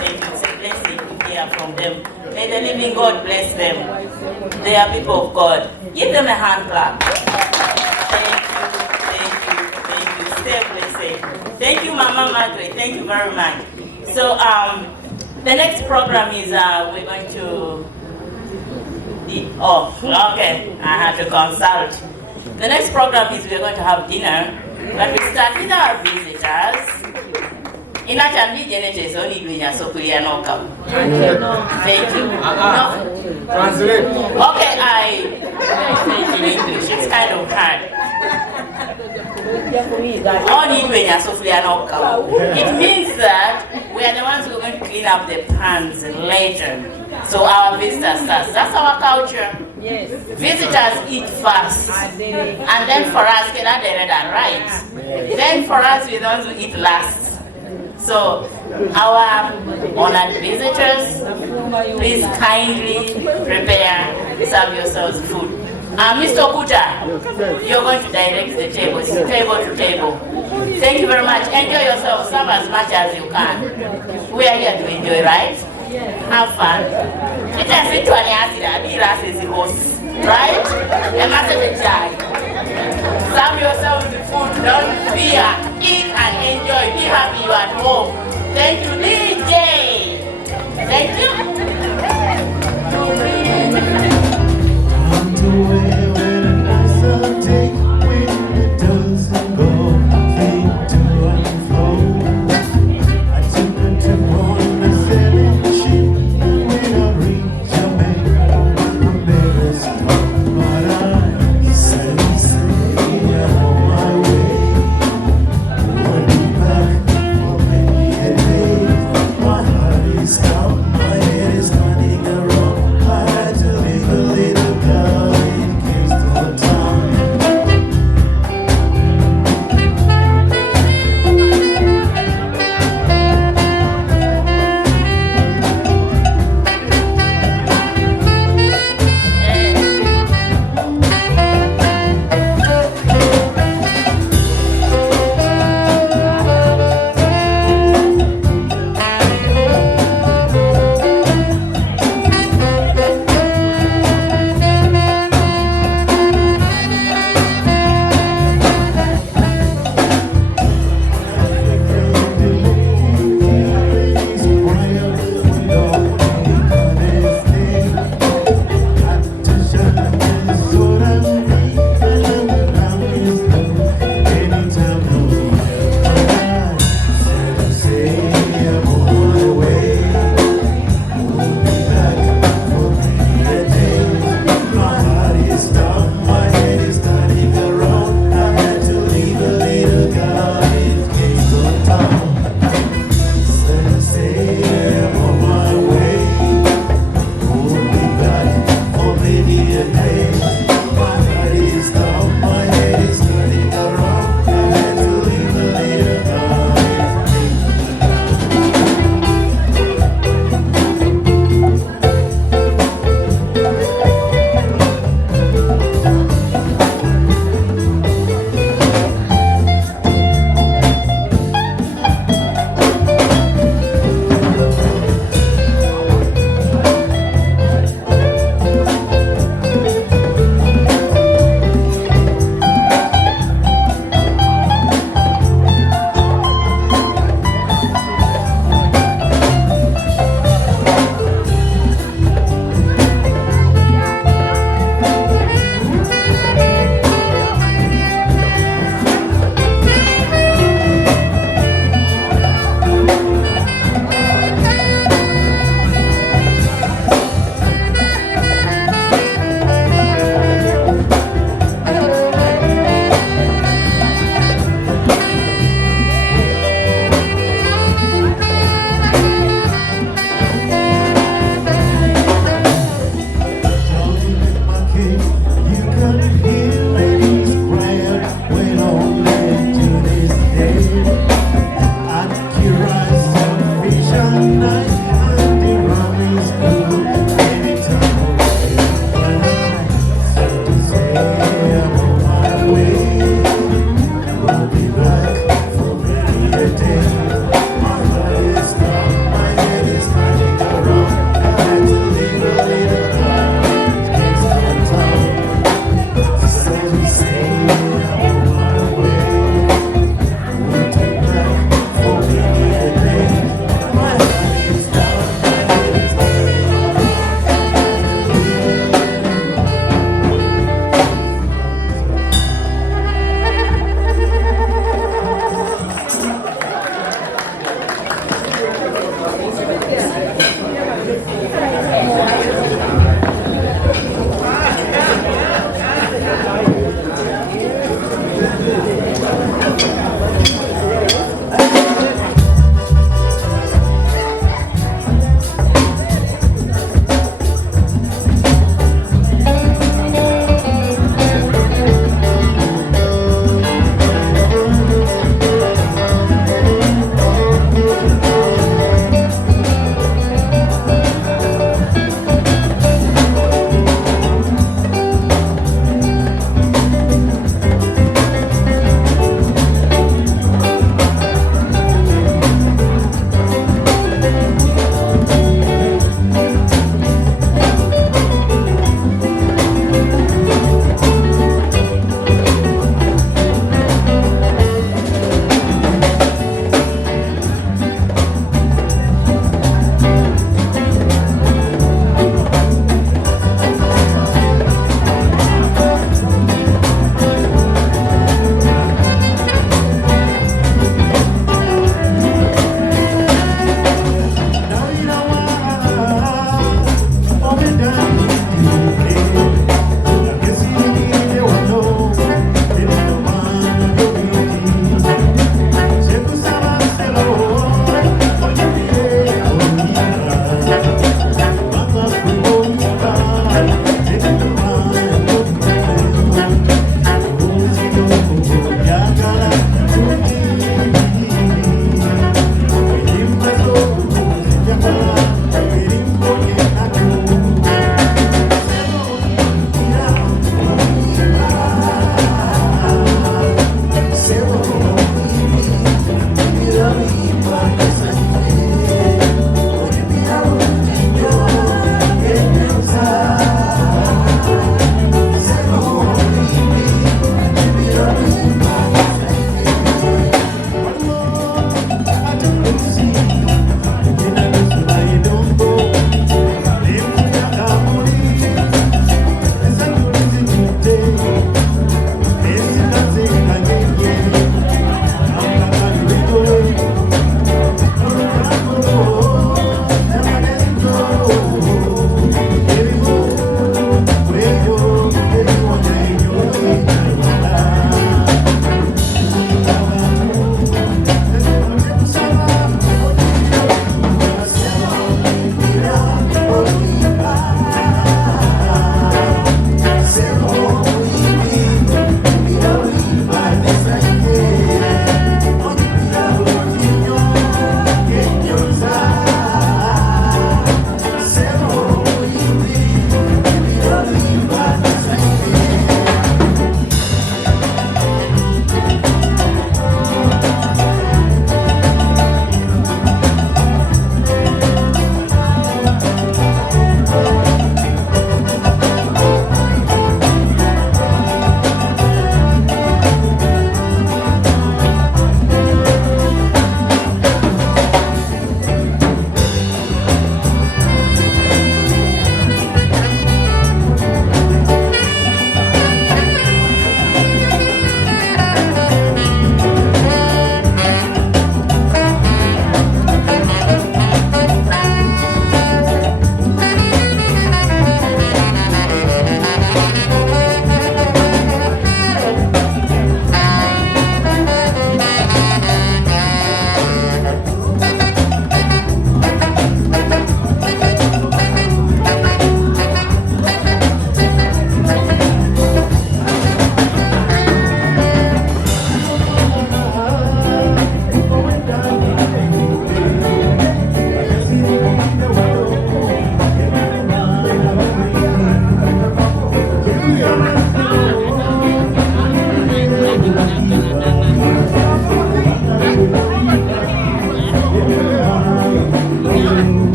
It's a blessing to hear from them. May the living God bless them. They are people of God. Give them a hand clap. Thank you. Stay blessed. Thank you, Mama Margaret. Thank you very much. So the next program is we're going to. Okay. I have to consult. The next program is we're going to have dinner, but we start with our visitors. In a time, it's only doing a so clear no come. Thank you. Translate. Okay, I speak in English. It's kind of hard. Only doing a so clear no come. It means that we are the ones who are going to clean up the pans later. So our visitors first. That's our culture. Yes. Visitors eat first, and then for us, right? Then for us, we don't eat last. So our honored visitors, please kindly serve yourselves food. Mr. Okuta, you're going to direct the table, table to table. Thank you very much. Enjoy yourself, serve as much as you can. We are here to enjoy, right? Have fun. It has been 20 years, is the host, right? And after the child, serve yourself the food, don't fear, eat and enjoy, be happy you are at home. Thank you, DJ. Thank you. Hey.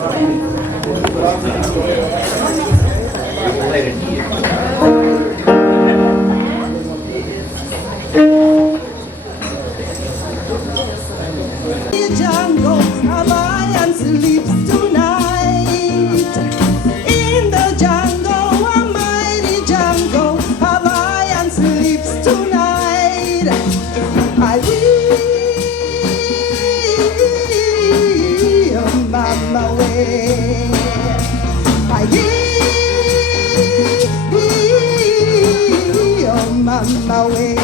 Jungle, a lion sleeps tonight. In the jungle, a mighty jungle, a lion sleeps tonight. I will mama way. I will mama way.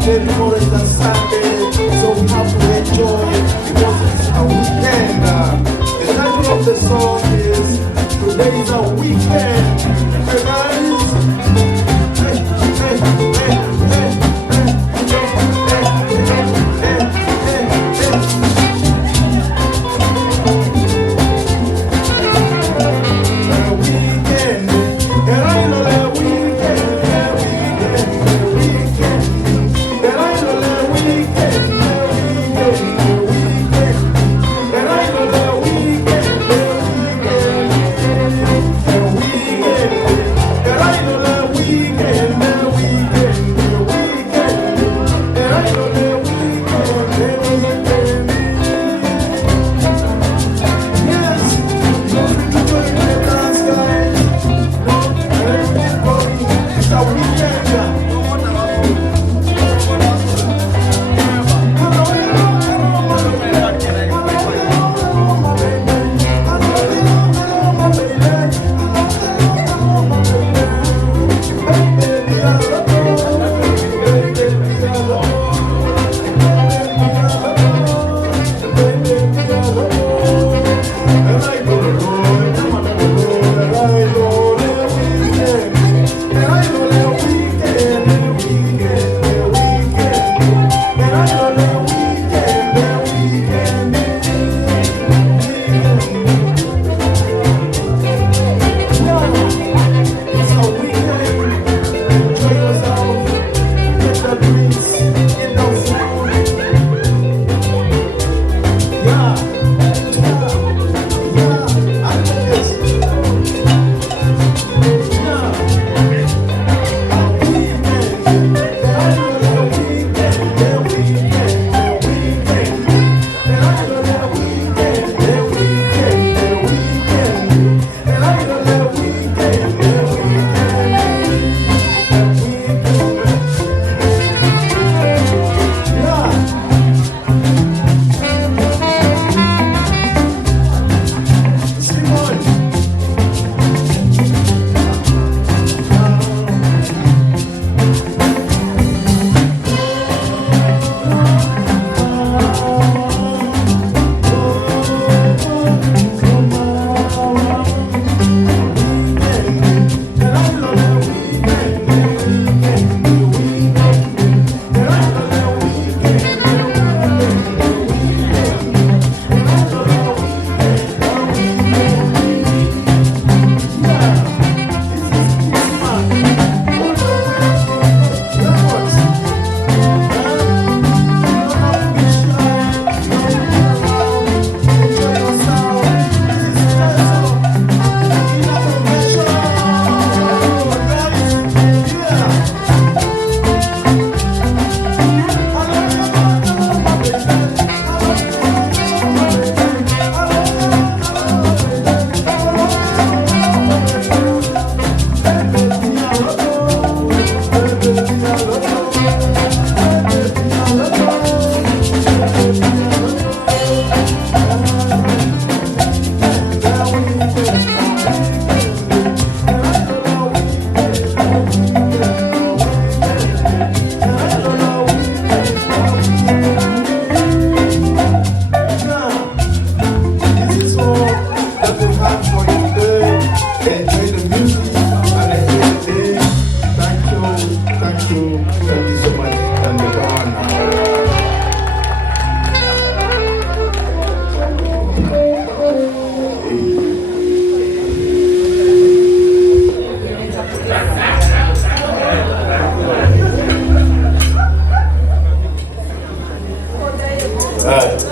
Saturday, tomorrow is a Sunday, so we have to enjoy because it's a weekend. The title of the song is Today is a Weekend. Hey guys,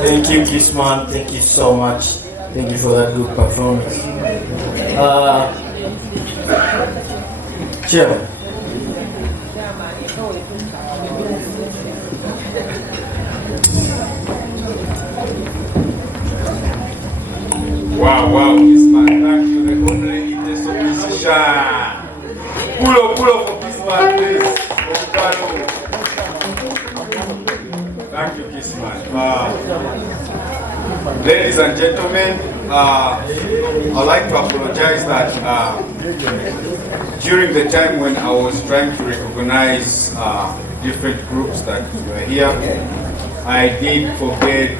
Thank you, Kissman. Thank you so much. Thank you for that good performance. Chairman. Wow, Kissman. Thank you, the only musician. Pull up for Kissman, please. Thank you, Kissman. Ladies and gentlemen, I'd like to apologize that during the time when I was trying to recognize different groups that were here. I did forget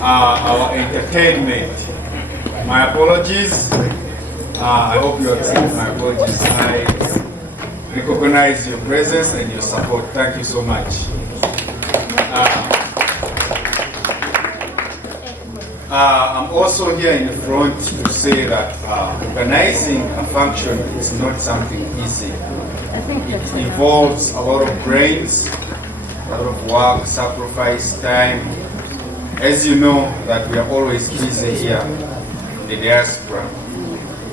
our entertainment. My apologies. I hope you accept my apologies. I recognize your presence and your support. Thank you so much. I'm also here in the front to say that organizing a function is not something easy. It involves a lot of brains, a lot of work, sacrifice, time. As you know, that we are always busy here in the diaspora.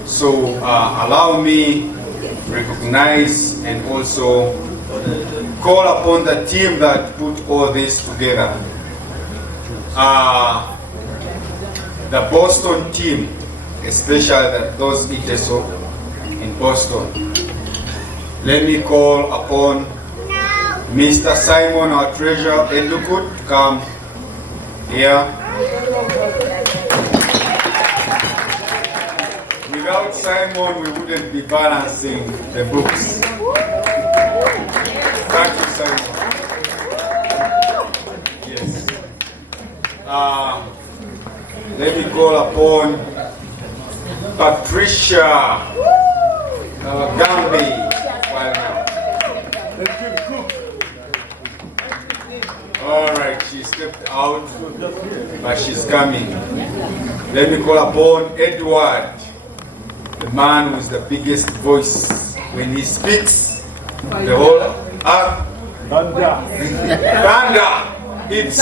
So allow me to recognize and also call upon the team that put all this together. The Boston team, especially those Iteso in Boston. Let me call upon Mr. Simon, our treasurer, Endukut, to come here. Without Simon, we wouldn't be balancing the books. Thank you, Simon. Yes. Let me call upon Patricia Gambi. All right, she stepped out, but she's coming. Let me call upon Edward, the man who's the biggest voice. When he speaks, the whole earth, thunder, it's,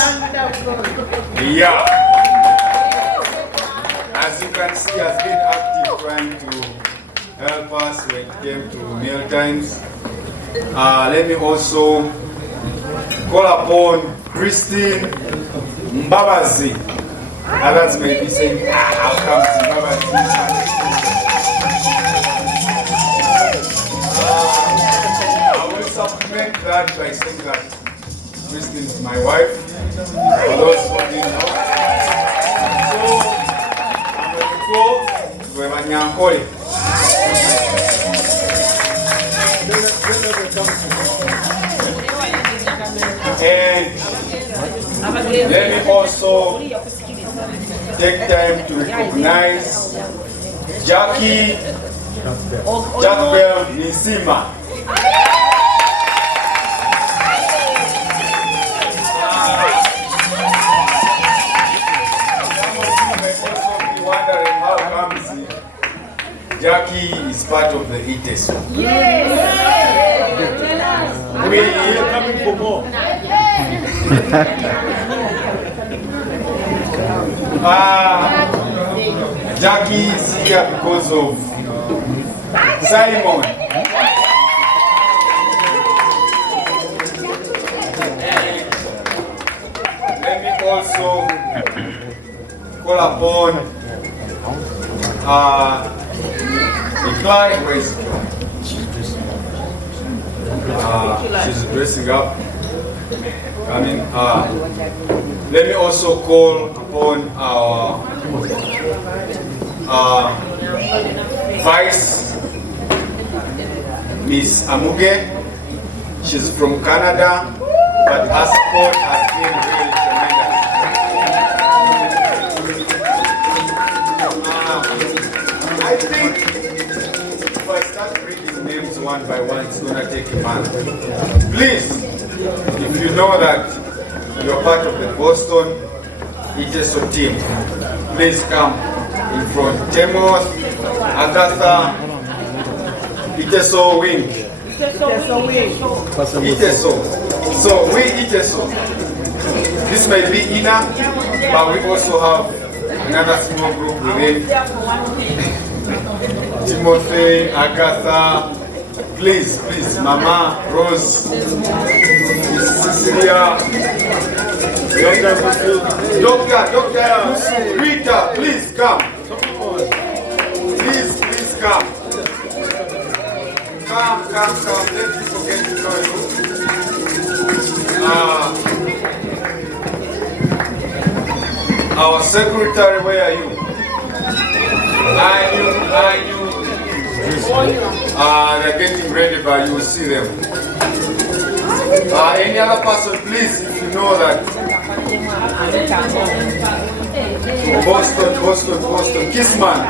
yeah. As you can see, has been active trying to help us when it came to meal times. Let me also call upon Christine Mbabazi. Others may be saying, how comes Mbabazi? I will supplement that by saying that Christine is my wife. For those who didn't know. So, and let me also take time to recognize Jackie Jackbell Nisima. Jackie is part of the Iteso. Yes! We are coming for more. Jackie is here because of Simon. Let me also call upon Decline, where is she's dressing up. Coming. Let me also call upon our Vice, Miss Amuge. She's from Canada, but her support has been really tremendous. I think if I start reading names one by one, it's going to take a month. Please, if you know that you're part of the Boston Iteso team, please come in front. Temos, Agatha, Iteso wing. Iteso. So we Iteso. This may be inaa, but we also have another small group within. Timothy, Agatha, please, Mama, Rose, Cecilia, Doctor, Rita, please come. Please come. Come. Let people get to know you. Our secretary, where are you? I knew. They're getting ready, but you will see them. Any other person, please, if you know that. Boston. Kissman.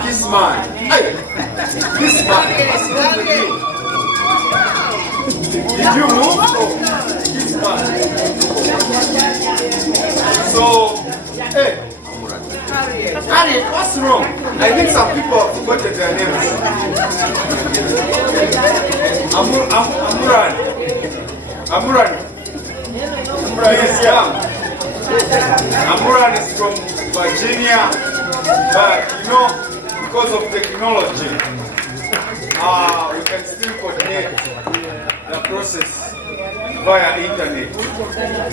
Hey, Kissman. What's wrong with you? Did you move? Oh, Kissman. So, hey. Harriet, what's wrong? I think some people have forgotten their names. Amuran. Please come. Amuran is from Virginia, but you know, because of technology, we can still coordinate the process via internet.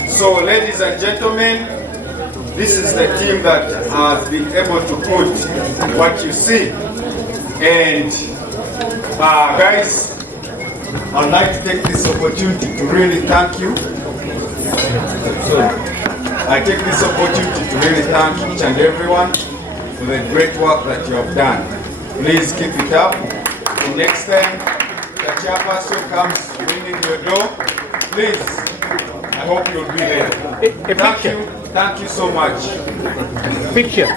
So, ladies and gentlemen, this is the team that has been able to put what you see. And guys, I'd like to take this opportunity to really thank you. I take this opportunity to really thank each and everyone for the great work that you have done. Please keep it up. And next time the chairperson comes ringing your door, please, I hope you'll be there. Thank you so much. Picture.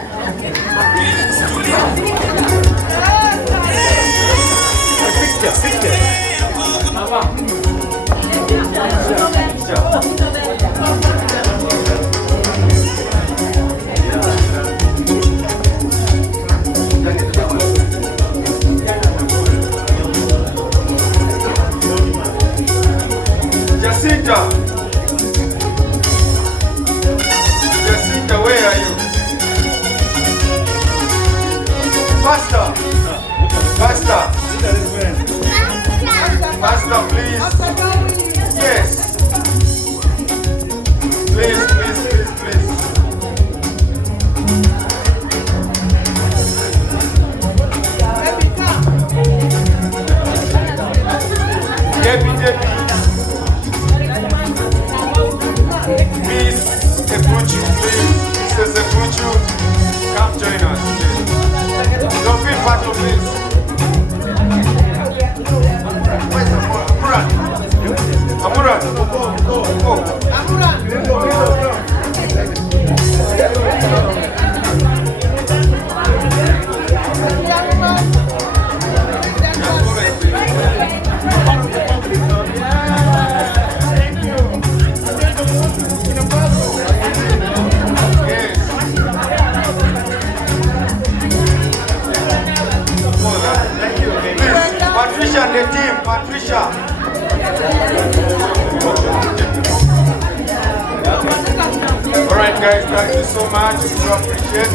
Jacinta, where are you? Pastor, please. Yes. Please. Debbie. Miss Ebuchu, please. Mrs. Ebuchu, come join us, please. Don't be part of this. Where's Amuran? Go. Patricia and the team, Patricia. All right, guys, thank you so much. We appreciate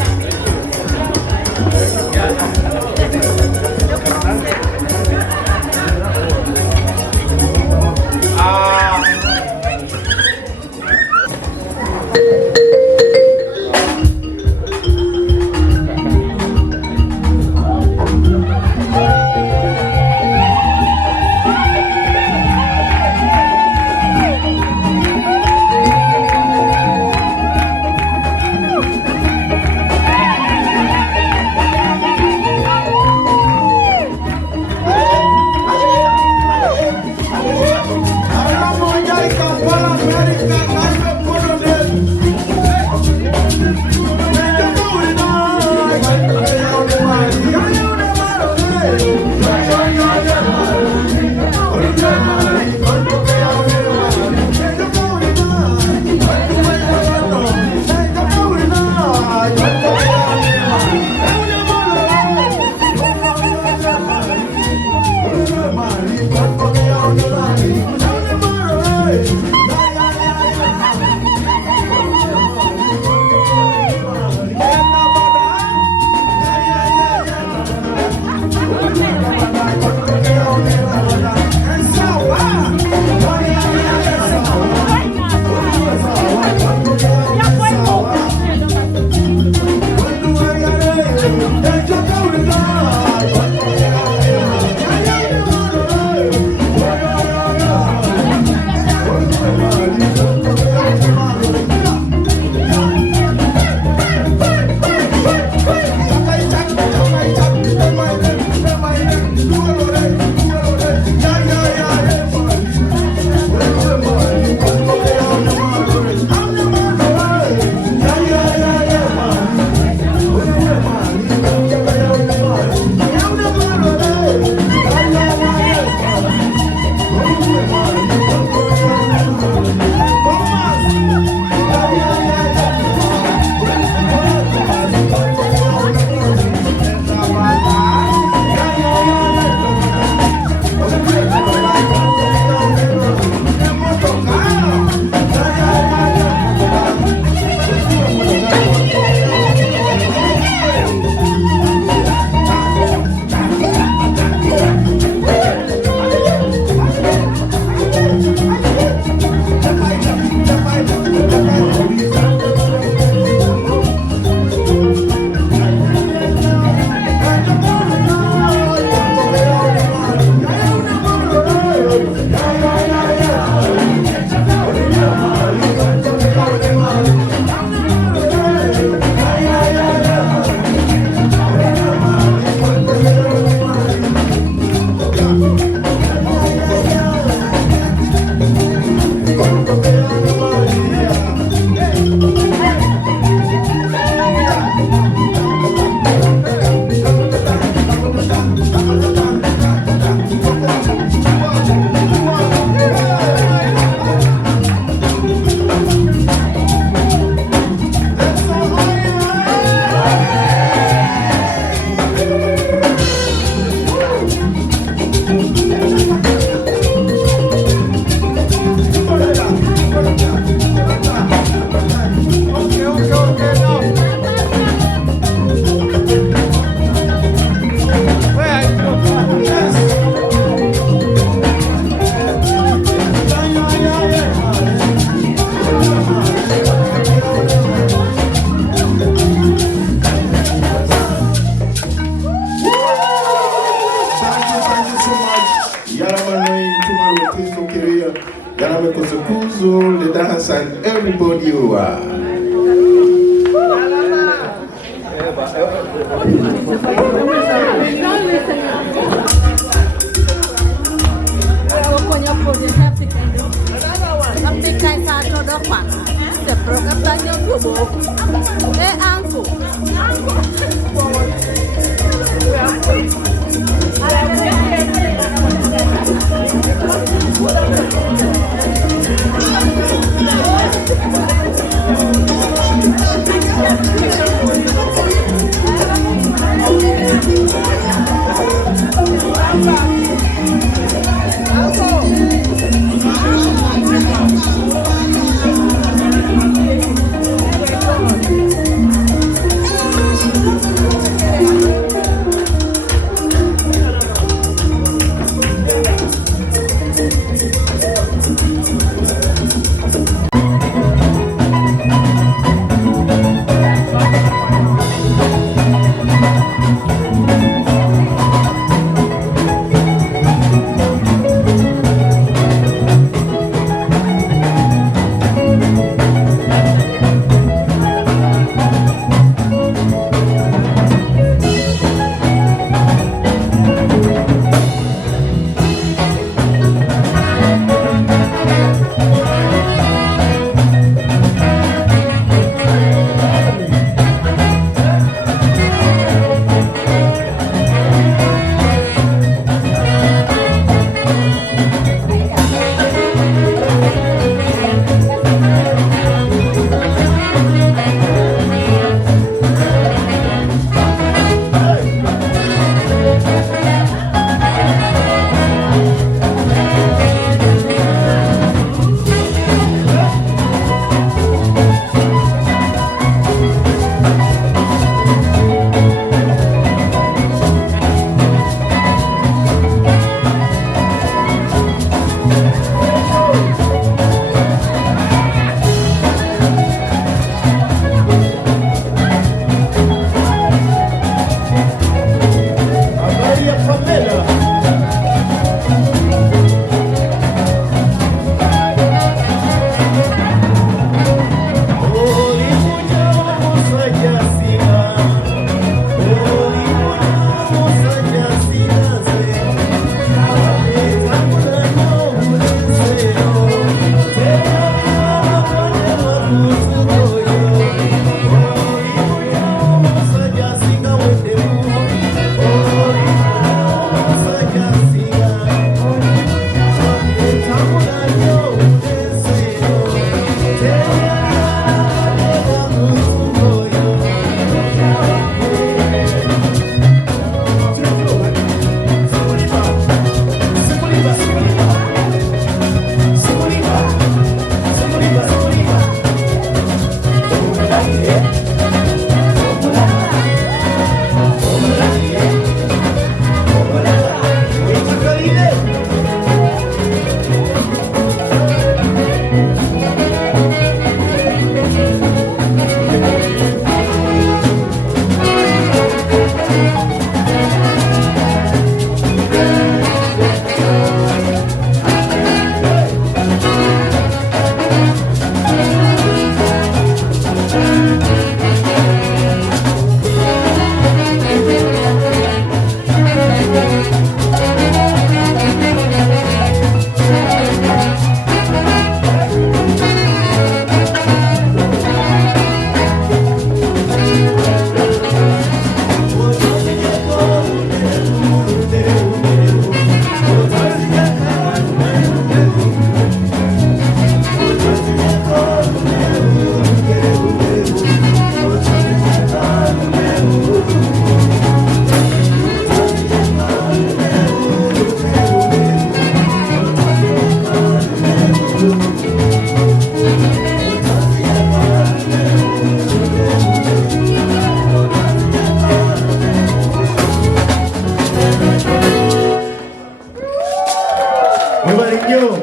Yarame Kuzukuzu, the dance, and everybody who are.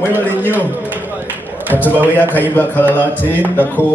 mwebale nnyo katubawe akayimba kalala ate nako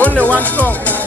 Only one song.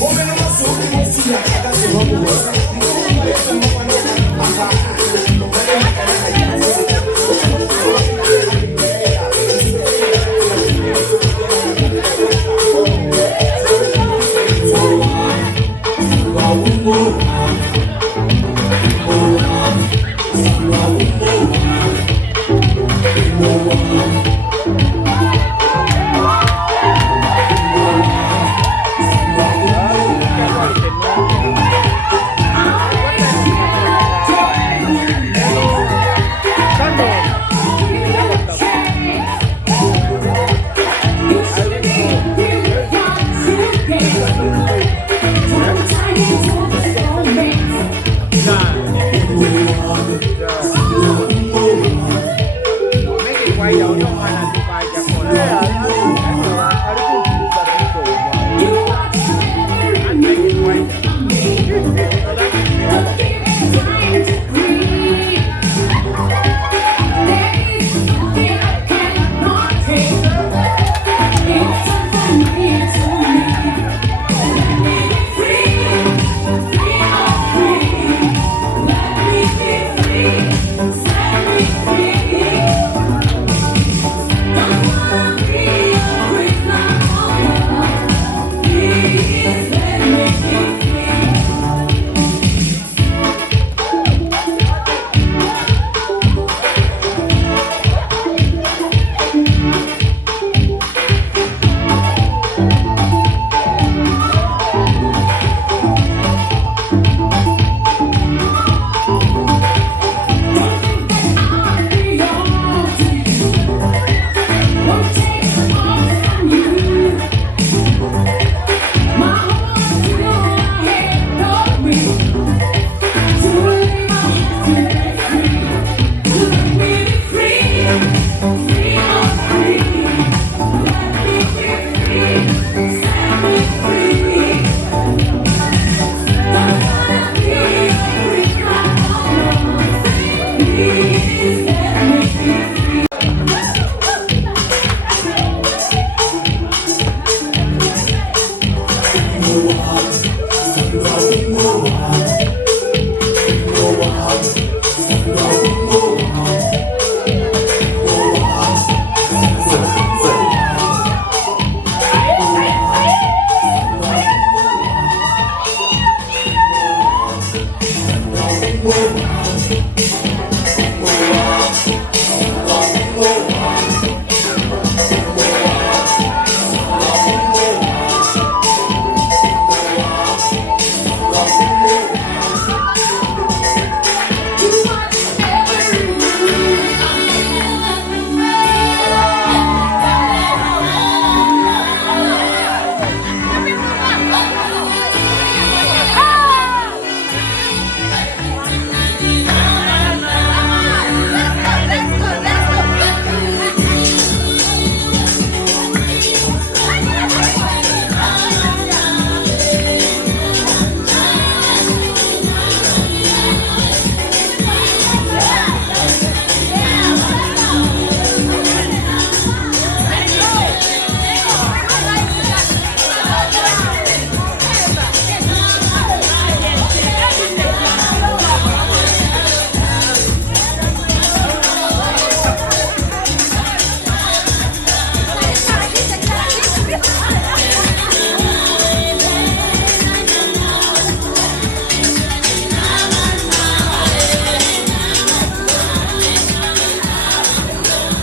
Woman, I'm so